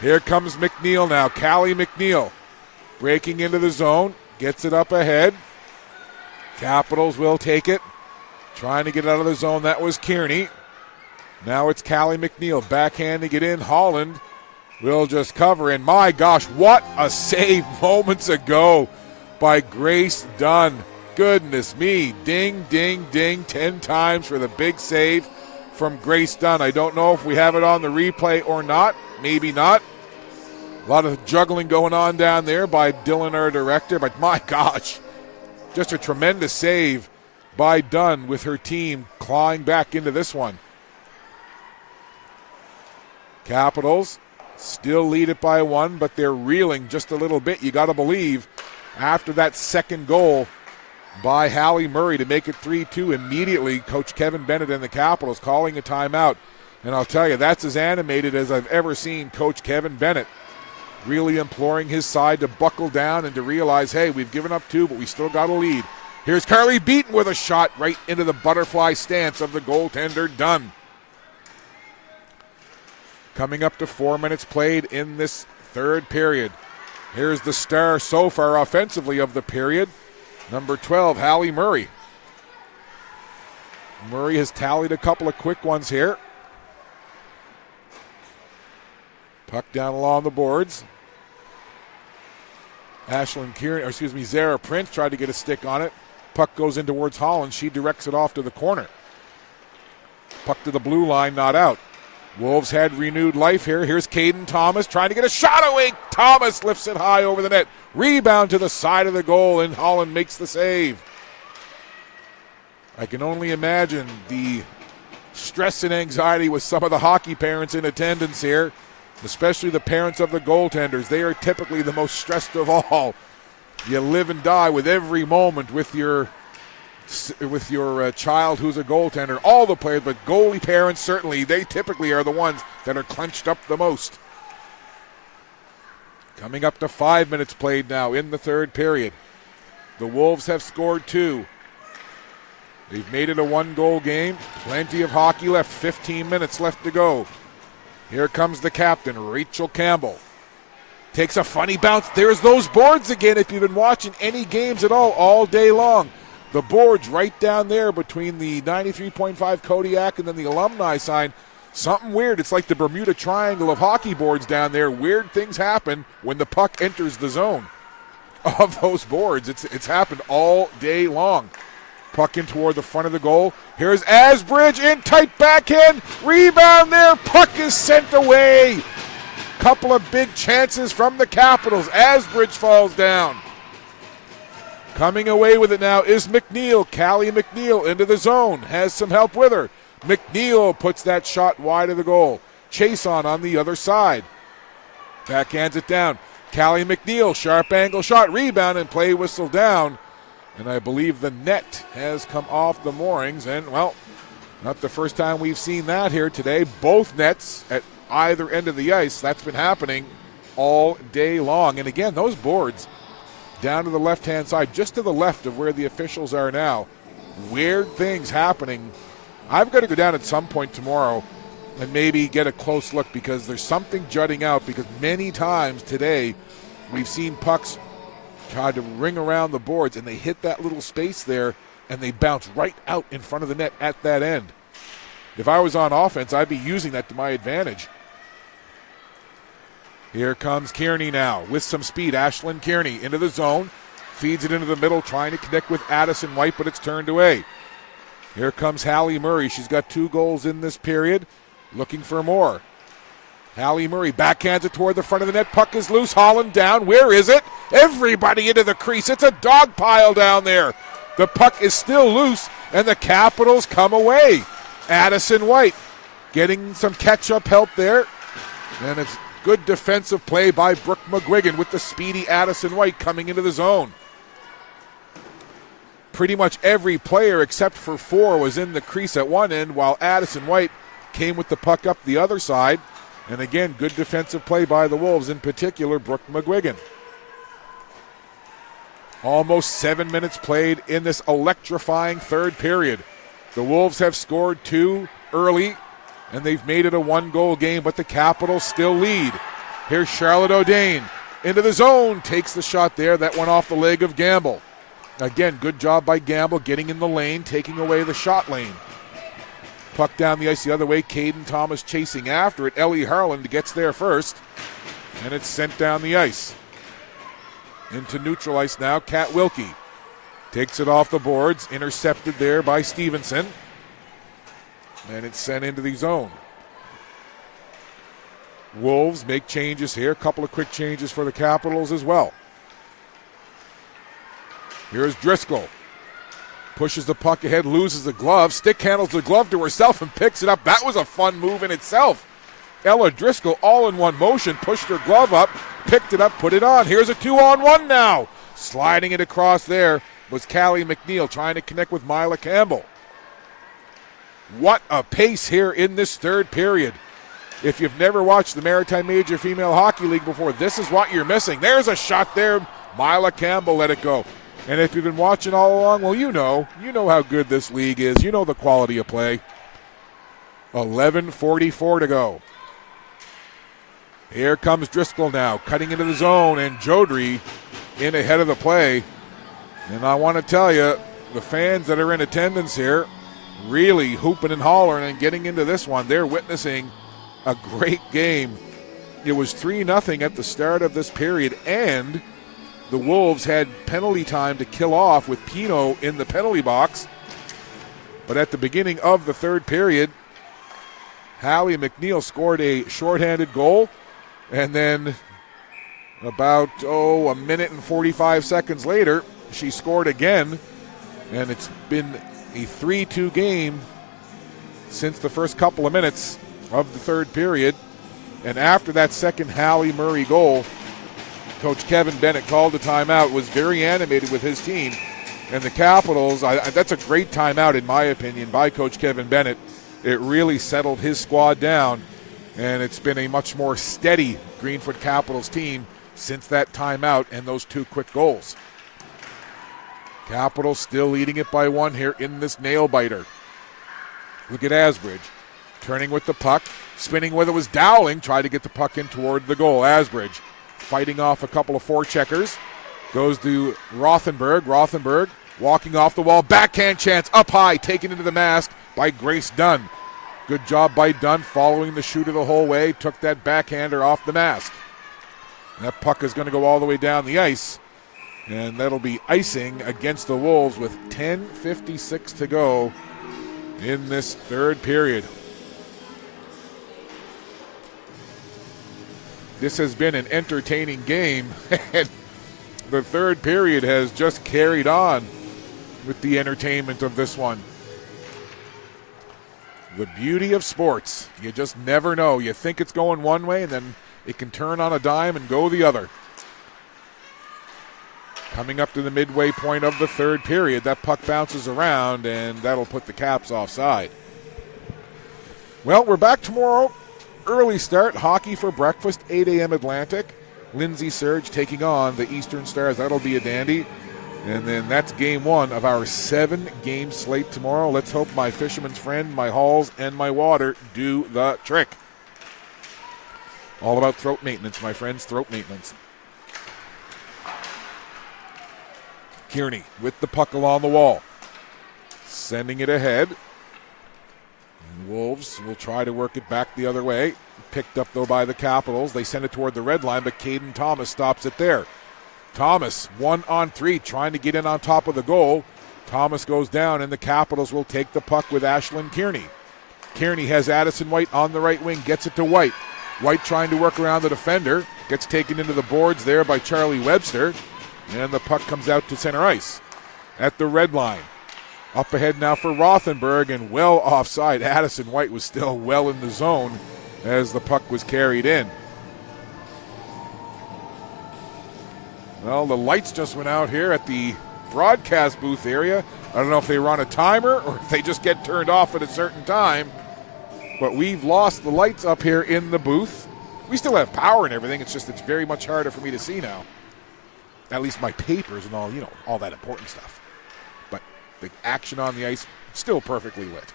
Here comes McNeil now. Callie McNeil breaking into the zone. Gets it up ahead. Capitals will take it. Trying to get out of the zone. That was Kearney. Now it's Callie McNeil backhanding it in. Holland will just cover. And my gosh, what a save moments ago by Grace Dunn. Goodness me. Ding, ding, ding 10 times for the big save from Grace Dunn. I don't know if we have it on the replay or not. Maybe not. A lot of juggling going on down there by Dylan, our director. But my gosh, just a tremendous save by Dunn with her team clawing back into this one. Capitals still lead it by 1, but they're reeling just a little bit, you got to believe, after that second goal by Hallie Murray to make it 3-2. Immediately, Coach Kevin Bennett and the Capitals calling a timeout. And I'll tell you, that's as animated as I've ever seen Coach Kevin Bennett, really imploring his side to buckle down and to realize, hey, we've given up 2, but we still got a lead. Here's Carly Beaton with a shot right into the butterfly stance of the goaltender Dunn. Coming up to 4 minutes played in this third period. Here's the star so far offensively of the period, number 12, Hallie Murray. Murray has tallied a couple of quick ones here. Puck down along the boards. Zara Prince tried to get a stick on it. Puck goes in towards Holland. She directs it off to the corner. Puck to the blue line, not out. Wolves had renewed life here. Here's Caden Thomas trying to get a shot away. Thomas lifts it high over the net. Rebound to the side of the goal, and Holland makes the save. I can only imagine the stress and anxiety with some of the hockey parents in attendance here, especially the parents of the goaltenders. They are typically the most stressed of all. You live and die with every moment with your child who's a goaltender. All the players, but goalie parents certainly, they typically are the ones that are clenched up the most. Coming up to 5 minutes played now in the third period. The Wolves have scored 2. They've made it a 1-goal game. Plenty of hockey left. 15 minutes left to go. Here comes the captain, Rachel Campbell. Takes a funny bounce. There's those boards again if you've been watching any games at all day long. The boards right down there between the 93.5 Kodiak and then the alumni sign. Something weird. It's like the Bermuda Triangle of hockey boards down there. Weird things happen when the puck enters the zone of those boards. It's happened all day long. Puck in toward the front of the goal. Here's Asbridge in tight backhand. Rebound there. Puck is sent away. Couple of big chances from the Capitals. Asbridge falls down. Coming away with it now is McNeil. Callie McNeil into the zone. Has some help with her. McNeil puts that shot wide of the goal. Chase on the other side. Backhands it down. Callie McNeil, sharp angle shot. Rebound and play whistle down. And I believe the net has come off the moorings. And, well, not the first time we've seen that here today. Both nets at either end of the ice. That's been happening all day long. And, again, those boards, down to the left-hand side, just to the left of where the officials are now. Weird things happening. I've got to go down at some point tomorrow and maybe get a close look, because there's something jutting out, because many times today we've seen pucks try to ring around the boards and they hit that little space there and they bounce right out in front of the net at that end. If I was on offense, I'd be using that to my advantage. Here comes Kearney now with some speed. Ashlyn Kearney into the zone, feeds it into the middle, trying to connect with Addison White, but it's turned away. Here comes Hallie Murray. She's got 2 goals in this period, looking for more. Hallie Murray backhands it toward the front of the net. Puck is loose. Holland down. Where is it? Everybody into the crease. It's a dog pile down there. The puck is still loose, and the Capitals come away. Addison White getting some catch-up help there, and it's good defensive play by Brooke McGuigan with the speedy Addison White coming into the zone. Pretty much every player except for 4 was in the crease at one end, while Addison White came with the puck up the other side. And again, good defensive play by the Wolves, in particular Brooke McGuigan. Almost 7 minutes played in this electrifying third period. The Wolves have scored 2 early, and they've made it a 1-goal game, but the Capitals still lead. Here's Charlotte O'Dane into the zone, takes the shot there. That went off the leg of Gamble. Again, good job by Gamble getting in the lane, taking away the shot lane. Puck down the ice the other way. Caden Thomas chasing after it. Ellie Harland gets there first, and it's sent down the ice. Into neutral ice now, Kat Wilkie takes it off the boards, intercepted there by Stevenson, and it's sent into the zone. Wolves make changes here, a couple of quick changes for the Capitals as well. Here's Driscoll. Pushes the puck ahead, loses the glove, stick handles the glove to herself and picks it up. That was a fun move in itself. Ella Driscoll, all in one motion, pushed her glove up, picked it up, put it on. Here's a 2-on-1 now. Sliding it across there was Callie McNeil trying to connect with Mila Campbell. What a pace here in this third period. If you've never watched the Maritime Major Female Hockey League before, this is what you're missing. There's a shot there. Mila Campbell let it go. And if you've been watching all along, well, you know how good this league is. You know the quality of play. 11:44 to go. Here comes Driscoll now, cutting into the zone, and Jodry in ahead of the play. And I want to tell you, the fans that are in attendance here really hooping and hollering and getting into this one. They're witnessing a great game. It was 3-0 at the start of this period, and the Wolves had penalty time to kill off with Pino in the penalty box. But at the beginning of the third period, Hallie McNeil scored a shorthanded goal. And then about, a minute and 45 seconds later, she scored again. And it's been a 3-2 game since the first couple of minutes of the third period. And after that second Hallie Murray goal, Coach Kevin Bennett called a timeout, was very animated with his team. And the Capitals, that's a great timeout in my opinion by Coach Kevin Bennett. It really settled his squad down, and it's been a much more steady Greenfoot Capitals team since that timeout and those 2 quick goals. Capitals still leading it by 1 here in this nail-biter. Look at Asbridge turning with the puck, spinning with it was Dowling, tried to get the puck in toward the goal. Asbridge fighting off a couple of forecheckers. Goes to Rothenberg. Rothenberg walking off the wall. Backhand chance up high. Taken into the mask by Grace Dunn. Good job by Dunn following the shooter the whole way. Took that backhander off the mask. That puck is going to go all the way down the ice. And that'll be icing against the Wolves with 10:56 to go in this third period. This has been an entertaining game, and the third period has just carried on with the entertainment of this one. The beauty of sports, you just never know. You think it's going one way, and then it can turn on a dime and go the other. Coming up to the midway point of the third period, that puck bounces around, and that'll put the Caps offside. Well, we're back tomorrow. Early start, hockey for breakfast, 8 a.m. Atlantic. Lindsay Surge taking on the Eastern Stars. That'll be a dandy. And then that's game one of our 7-game slate tomorrow. Let's hope my fisherman's friend, my Halls, and my water do the trick. All about throat maintenance, my friends, throat maintenance. Kearney with the puck along the wall. Sending it ahead. And Wolves will try to work it back the other way. Picked up, though, by the Capitals. They send it toward the red line, but Caden Thomas stops it there. Thomas, 1-on-3, trying to get in on top of the goal. Thomas goes down, and the Capitals will take the puck with Ashlyn Kearney. Kearney has Addison White on the right wing, gets it to White. White trying to work around the defender, gets taken into the boards there by Charlie Webster, and the puck comes out to center ice at the red line. Up ahead now for Rothenberg, and well offside. Addison White was still well in the zone as the puck was carried in. Well, the lights just went out here at the broadcast booth area. I don't know if they were on a timer or if they just get turned off at a certain time. But we've lost the lights up here in the booth. We still have power and everything. It's just it's very much harder for me to see now. At least my papers and all, all that important stuff. But the action on the ice, still perfectly lit.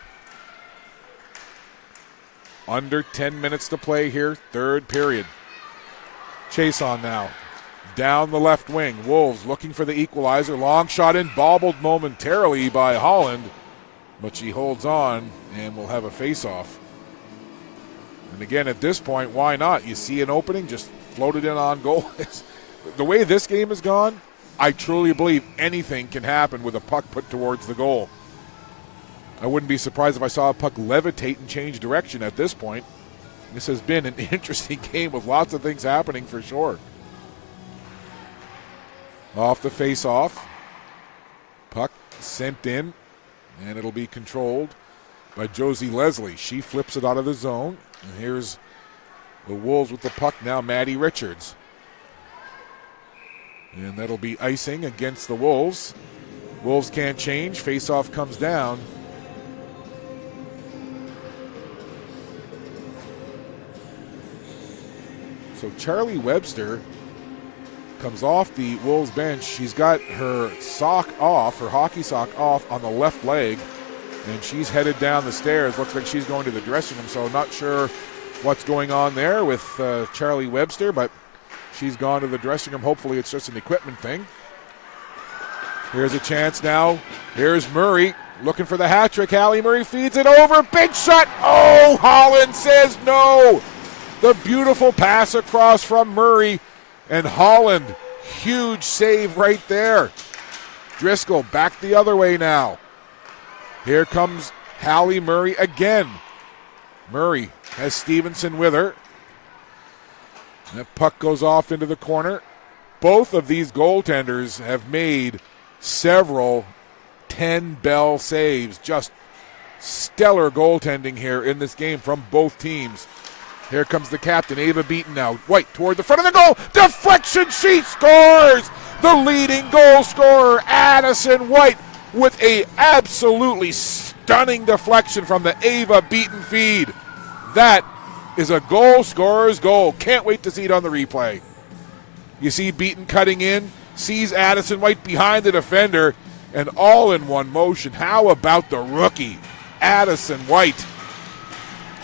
Under 10 minutes to play here, third period. Chase on now. Down the left wing. Wolves looking for the equalizer. Long shot in, bobbled momentarily by Holland. But she holds on and will have a face-off. And again, at this point, why not? You see an opening, just float it in on goal. The way this game has gone, I truly believe anything can happen with a puck put towards the goal. I wouldn't be surprised if I saw a puck levitate and change direction at this point. This has been an interesting game with lots of things happening for sure. Off the face-off. Puck sent in, and it'll be controlled by Josie Leslie. She flips it out of the zone. And here's the Wolves with the puck now, Maddie Richards. And that'll be icing against the Wolves. Wolves can't change. Face-off comes down. So Charlie Webster comes off the Wolves bench. She's got her sock off, her hockey sock off on the left leg, and she's headed down the stairs. Looks like she's going to the dressing room, so not sure what's going on there with Charlie Webster, but she's gone to the dressing room. Hopefully it's just an equipment thing. Here's a chance now. Here's Murray looking for the hat trick. Hallie Murray feeds it over. Big shot. Oh, Holland says no. The beautiful pass across from Murray. And Holland, huge save right there. Driscoll back the other way now. Here comes Hallie Murray again. Murray has Stevenson with her. That puck goes off into the corner. Both of these goaltenders have made several 10-bell saves. Just stellar goaltending here in this game from both teams. Here comes the captain, Ava Beaton now. White toward the front of the goal. Deflection, she scores! The leading goal scorer, Addison White, with a absolutely stunning deflection from the Ava Beaton feed. That is a goal scorer's goal. Can't wait to see it on the replay. You see Beaton cutting in, sees Addison White behind the defender, and all in one motion. How about the rookie, Addison White?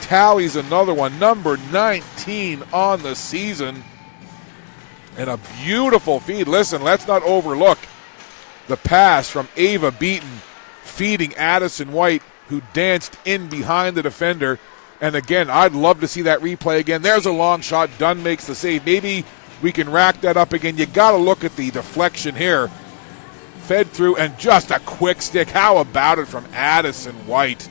Tallies another one, number 19 on the season. And a beautiful feed. Listen, let's not overlook the pass from Ava Beaton feeding Addison White, who danced in behind the defender. And again, I'd love to see that replay again. There's a long shot. Dunn makes the save. Maybe we can rack that up again. You got to look at the deflection here. Fed through, and just a quick stick. How about it from Addison White?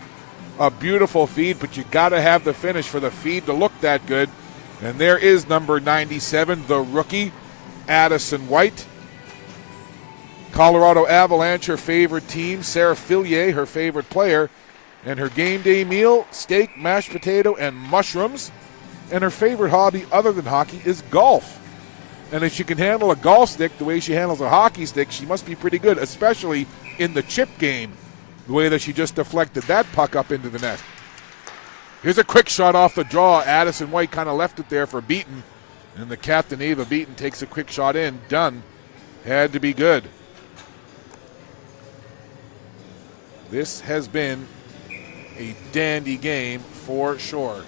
A beautiful feed, but you got to have the finish for the feed to look that good. And there is number 97, the rookie, Addison White. Colorado Avalanche, her favorite team. Sarah Fillier, her favorite player. And her game day meal, steak, mashed potato, and mushrooms. And her favorite hobby other than hockey is golf. And if she can handle a golf stick the way she handles a hockey stick, she must be pretty good, especially in the chip game. The way that she just deflected that puck up into the net. Here's a quick shot off the draw. Addison White kind of left it there for Beaton. And the captain, Ava Beaton, takes a quick shot in. Done. Had to be good. This has been a dandy game for sure.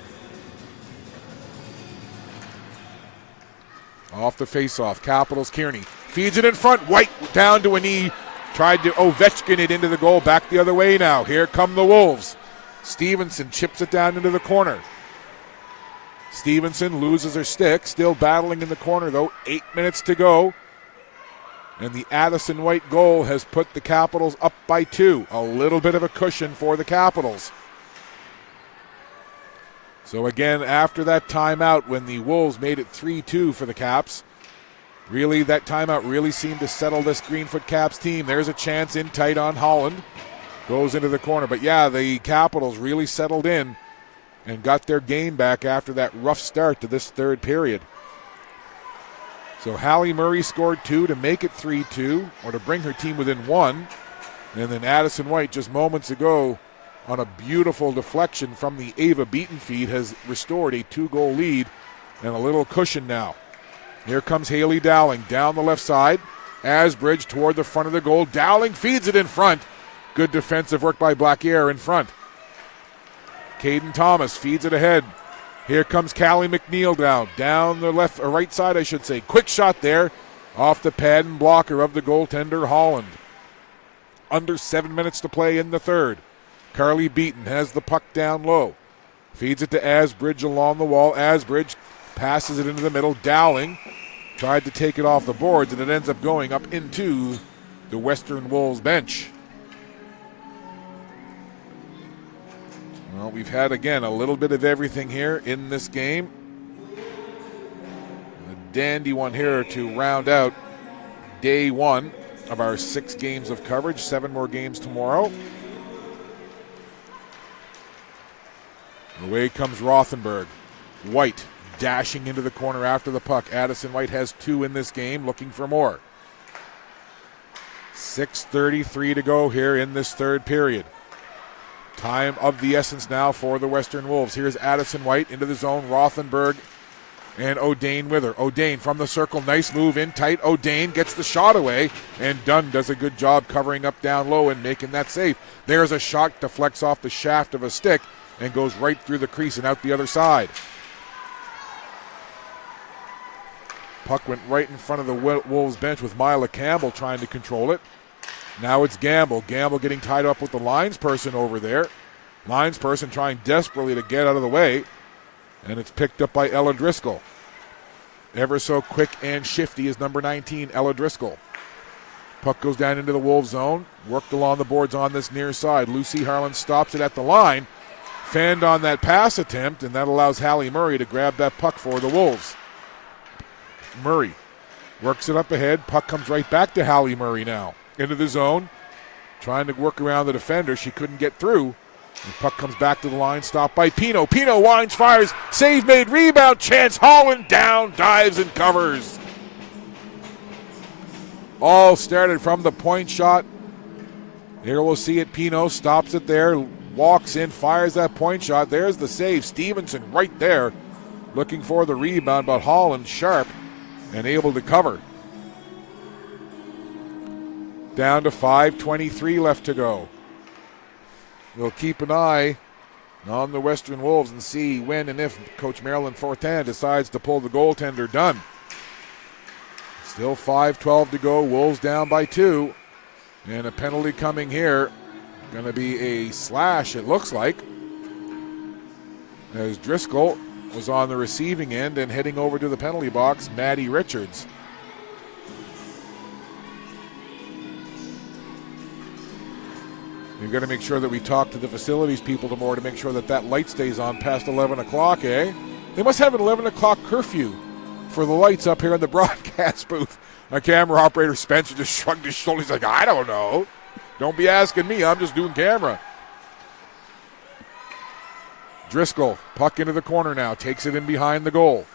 Off the faceoff, Capitals Kearney feeds it in front. White down to a knee. Tried to Ovechkin it into the goal. Back the other way now. Here come the Wolves. Stevenson chips it down into the corner. Stevenson loses her stick. Still battling in the corner though. 8 minutes to go. And the Addison White goal has put the Capitals up by 2. A little bit of a cushion for the Capitals. So again, after that timeout when the Wolves made it 3-2 for the Caps, really that timeout really seemed to settle this Greenfoot Caps team. There's a chance in tight on Holland. Goes into the corner. But yeah, the Capitals really settled in and got their game back after that rough start to this third period. So Hallie Murray scored 2 to make it 3-2, or to bring her team within 1. And then Addison White just moments ago on a beautiful deflection from the Ava Beaton feed has restored a 2-goal lead and a little cushion now. Here comes Haley Dowling down the left side. Asbridge toward the front of the goal. Dowling feeds it in front. Good defensive work by Blaquier in front. Caden Thomas feeds it ahead. Here comes Callie McNeil down the left or right side, I should say. Quick shot there off the pad and blocker of the goaltender Holland. Under 7 minutes to play in the third. Carly Beaton has the puck down low. Feeds it to Asbridge along the wall. Asbridge passes it into the middle. Dowling tried to take it off the boards, and it ends up going up into the Western Wolves bench. Well, we've had, again, a little bit of everything here in this game. A dandy one here to round out day 1 of our 6 games of coverage. 7 more games tomorrow. Away comes Rothenberg. White dashing into the corner after the puck. Addison White has 2 in this game, looking for more. 6:33 to go here in this third period. Time of the essence now for the Western Wolves. Here's Addison White into the zone. Rothenberg and O'Dane with her. O'Dane from the circle. Nice move in tight. O'Dane gets the shot away, and Dunn does a good job covering up down low and making that save. There's a shot, deflects off the shaft of a stick and goes right through the crease and out the other side. Puck went right in front of the Wolves bench with Mila Campbell trying to control it. Now it's Gamble. Gamble getting tied up with the linesperson over there. Linesperson trying desperately to get out of the way. And it's picked up by Ella Driscoll. Ever so quick and shifty is number 19, Ella Driscoll. Puck goes down into the Wolves zone. Worked along the boards on this near side. Lucy Harlan stops it at the line. Fanned on that pass attempt, and that allows Hallie Murray to grab that puck for the Wolves. Murray works it up ahead. Puck comes right back to Hallie Murray now. Into the zone, trying to work around the defender. She couldn't get through. The puck comes back to the line, stopped by Pino. Pino winds, fires, save made, rebound chance. Holland down, dives and covers. All started from the point shot. Here we'll see it. Pino stops it there, walks in, fires that point shot. There's the save. Stevenson right there looking for the rebound, but Holland sharp and able to cover. Down to 5:23 left to go. We'll keep an eye on the Western Wolves and see when and if Coach Marilyn Fortin decides to pull the goaltender Dunn. Still 5:12 to go. Wolves down by 2. And a penalty coming here. Going to be a slash, it looks like, as Driscoll was on the receiving end and heading over to the penalty box, Maddie Richards. We've got to make sure that we talk to the facilities people tomorrow to make sure that that light stays on past 11 o'clock, eh? They must have an 11 o'clock curfew for the lights up here in the broadcast booth. Our camera operator, Spencer, just shrugged his shoulders like, I don't know. Don't be asking me. I'm just doing camera. Driscoll, puck into the corner now. Takes it in behind the goal.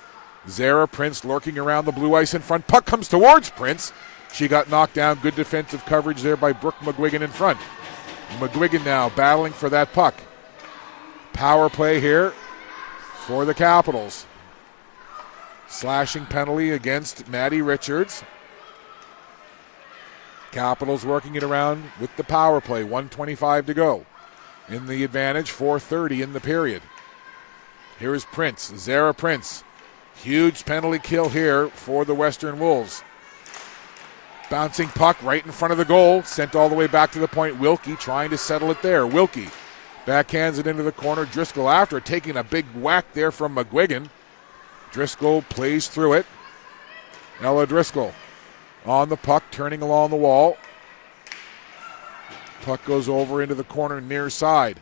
Zara Prince lurking around the blue ice in front. Puck comes towards Prince. She got knocked down. Good defensive coverage there by Brooke McGuigan in front. McGuigan now battling for that puck. Power play here for the Capitals. Slashing penalty against Maddie Richards. Capitals working it around with the power play. 1:25 to go. In the advantage, 4:30 in the period. Here is Prince, Zara Prince. Huge penalty kill here for the Western Wolves. Bouncing puck right in front of the goal, sent all the way back to the point. Wilkie trying to settle it there. Wilkie backhands it into the corner. Driscoll after it, taking a big whack there from McGuigan. Driscoll plays through it. Ella Driscoll on the puck, turning along the wall. Puck goes over into the corner near side.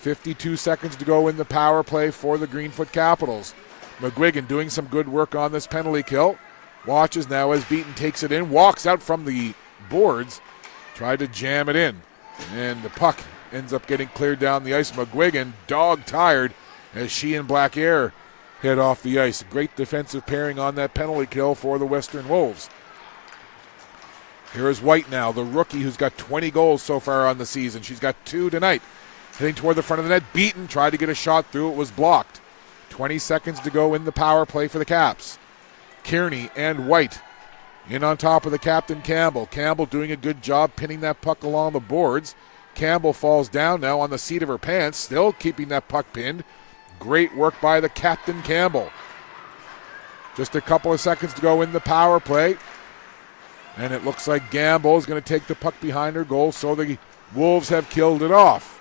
52 seconds to go in the power play for the Greenfoot Capitals. McGuigan doing some good work on this penalty kill. Watches now as Beaton takes it in, walks out from the boards, tried to jam it in. And the puck ends up getting cleared down the ice. McGuigan, dog tired, as she and Blackare head off the ice. Great defensive pairing on that penalty kill for the Western Wolves. Here is White now, the rookie who's got 20 goals so far on the season. She's got 2 tonight. Heading toward the front of the net. Beaton tried to get a shot through. It was blocked. 20 seconds to go in the power play for the Caps. Kearney and White in on top of the captain, Campbell. Campbell doing a good job pinning that puck along the boards. Campbell falls down now on the seat of her pants, still keeping that puck pinned. Great work by the captain, Campbell. Just a couple of seconds to go in the power play. And it looks like Gamble is going to take the puck behind her goal, so the Wolves have killed it off.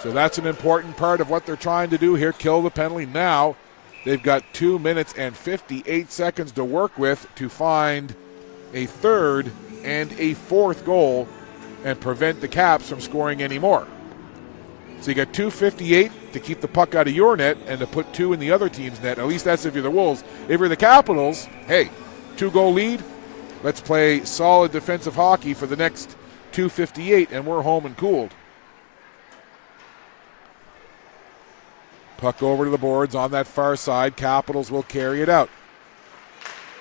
So that's an important part of what they're trying to do here, kill the penalty now. They've got 2 minutes and 58 seconds to work with to find a third and a fourth goal and prevent the Caps from scoring any more. So you got 2:58 to keep the puck out of your net and to put 2 in the other team's net. At least that's if you're the Wolves. If you're the Capitals, hey, 2-goal lead. Let's play solid defensive hockey for the next 2:58, and we're home and cooled. Puck over to the boards on that far side. Capitals will carry it out.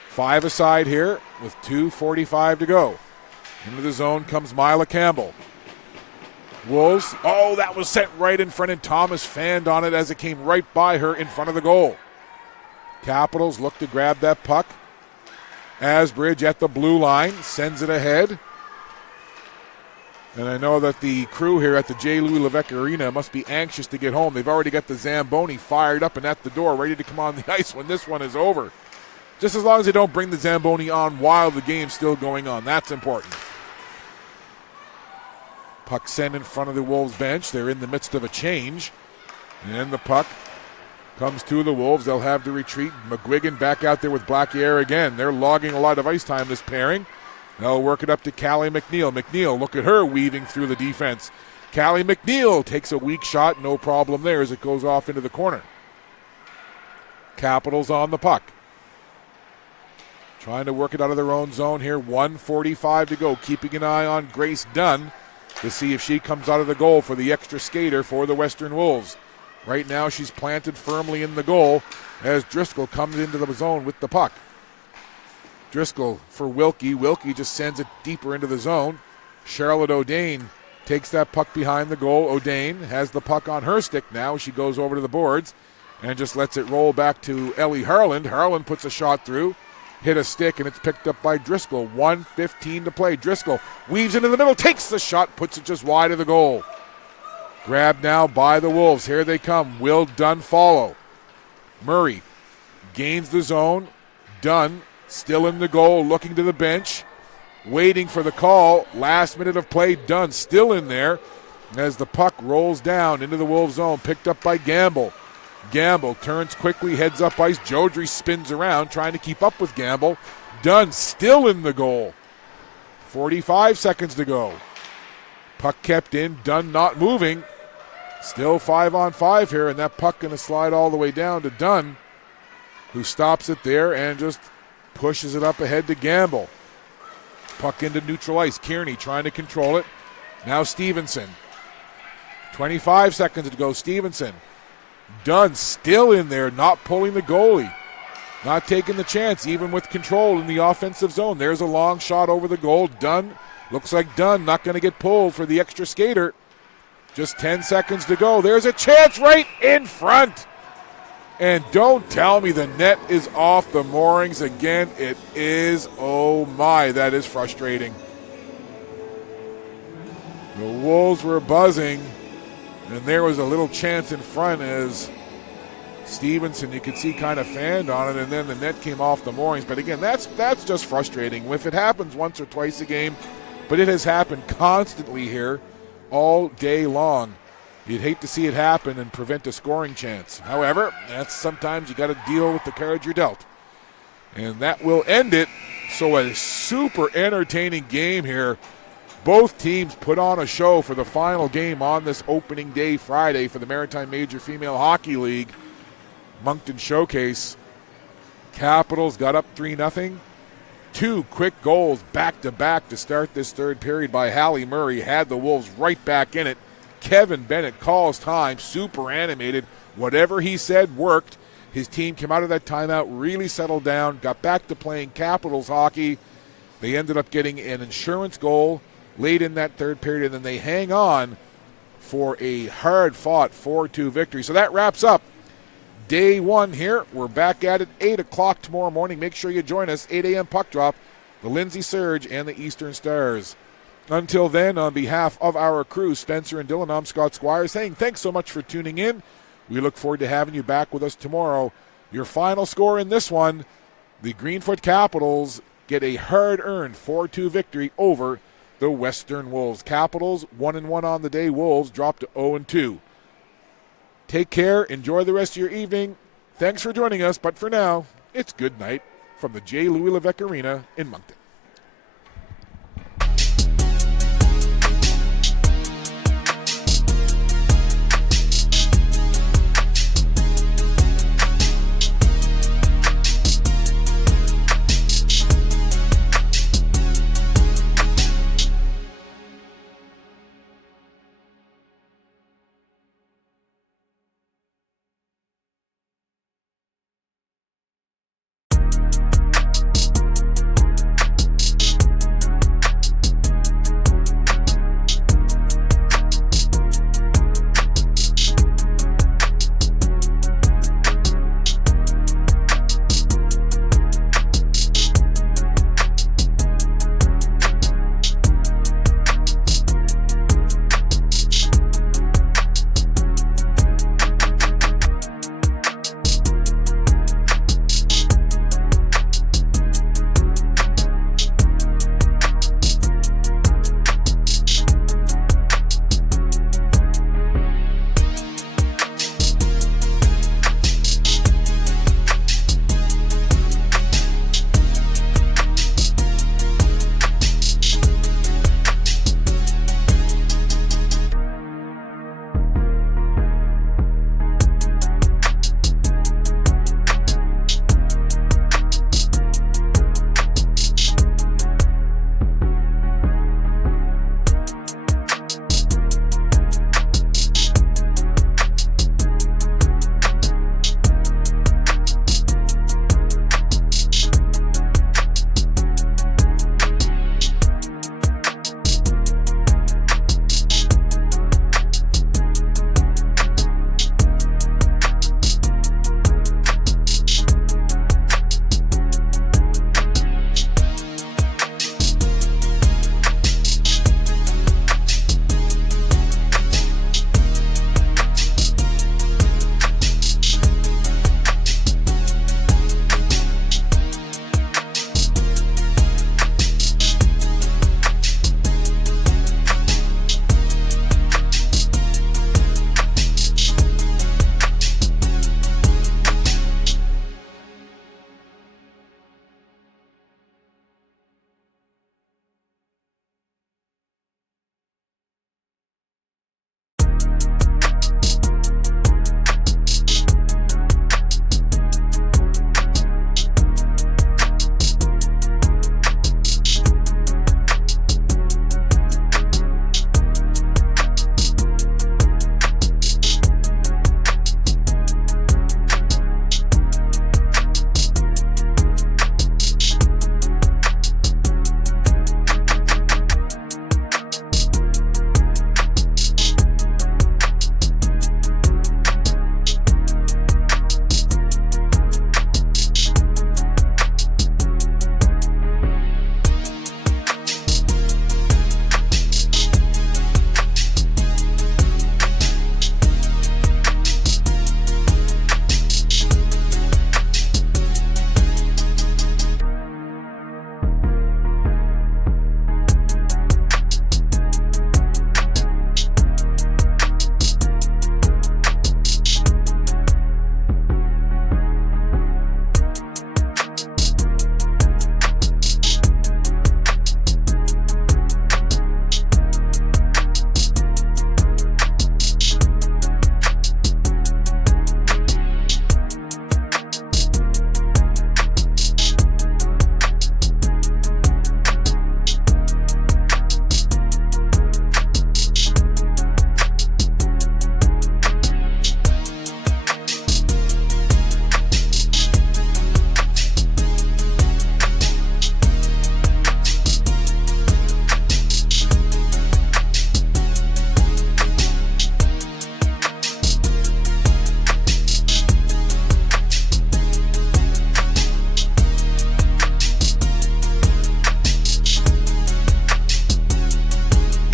5 aside here with 2:45 to go. Into the zone comes Mila Campbell. Wolves, that was sent right in front, and Thomas fanned on it as it came right by her in front of the goal. Capitals look to grab that puck. Asbridge at the blue line, sends it ahead. And I know that the crew here at the J. Louis Levesque Arena must be anxious to get home. They've already got the Zamboni fired up and at the door, ready to come on the ice when this one is over. Just as long as they don't bring the Zamboni on while the game's still going on. That's important. Puck sent in front of the Wolves bench. They're in the midst of a change. And the puck comes to the Wolves. They'll have to retreat. McGuigan back out there with Blackare again. They're logging a lot of ice time, this pairing. They'll work it up to Callie McNeil. McNeil, look at her weaving through the defense. Callie McNeil takes a weak shot. No problem there as it goes off into the corner. Capitals on the puck. Trying to work it out of their own zone here. 1:45 to go. Keeping an eye on Grace Dunn to see if she comes out of the goal for the extra skater for the Western Wolves. Right now she's planted firmly in the goal as Driscoll comes into the zone with the puck. Driscoll for Wilkie. Wilkie just sends it deeper into the zone. Charlotte O'Dane takes that puck behind the goal. O'Dane has the puck on her stick now. She goes over to the boards and just lets it roll back to Ellie Harland. Harland puts a shot through, hit a stick, and it's picked up by Driscoll. 1:15 to play. Driscoll weaves into the middle, takes the shot, puts it just wide of the goal. Grabbed now by the Wolves. Here they come. Will Dunn follow? Murray gains the zone. Dunn still in the goal, looking to the bench, waiting for the call. Last minute of play. Dunn still in there as the puck rolls down into the Wolves zone, picked up by Gamble. Gamble turns quickly, heads up ice. Jodry spins around, trying to keep up with Gamble. Dunn still in the goal. 45 seconds to go. Puck kept in, Dunn not moving. Still 5-on-5 here, and that puck going to slide all the way down to Dunn, who stops it there and just pushes it up ahead to Gamble. Puck into neutral ice. Kearney trying to control it. Now Stevenson. 25 seconds to go. Stevenson. Dunn still in there, not pulling the goalie. Not taking the chance, even with control in the offensive zone. There's a long shot over the goal. Dunn, looks like Dunn not going to get pulled for the extra skater. Just 10 seconds to go. There's a chance right in front. And don't tell me the net is off the moorings again. It is. Oh my, that is frustrating. The Wolves were buzzing, and there was a little chance in front as Stevenson, you could see, kind of fanned on it, and then the net came off the moorings. But again, that's just frustrating. If it happens once or twice a game, but it has happened constantly here all day long. You'd hate to see it happen and prevent a scoring chance. However, that's sometimes you got to deal with the cards you're dealt. And that will end it. So a super entertaining game here. Both teams put on a show for the final game on this opening day Friday for the Maritime Major Female Hockey League Moncton Showcase. Capitals got up 3-0. 2 quick goals back-to-back to start this third period by Hallie Murray. Had the Wolves right back in it. Kevin Bennett calls time, super animated. Whatever he said worked. His team came out of that timeout, really settled down, got back to playing Capitals hockey. They ended up getting an insurance goal late in that third period, and then they hang on for a hard-fought 4-2 victory. So that wraps up day one here. We're back at it 8 o'clock tomorrow morning. Make sure you join us, 8 a.m. puck drop, the Lindsay Surge and the Eastern Stars. Until then, on behalf of our crew, Spencer and Dylan, I'm Scott Squires, saying thanks so much for tuning in. We look forward to having you back with us tomorrow. Your final score in this one, the Greenfoot Capitals get a hard-earned 4-2 victory over the Western Wolves. Capitals 1-1 on the day. Wolves drop to 0-2. Take care. Enjoy the rest of your evening. Thanks for joining us. But for now, it's good night from the J. Louis Levesque Arena in Moncton.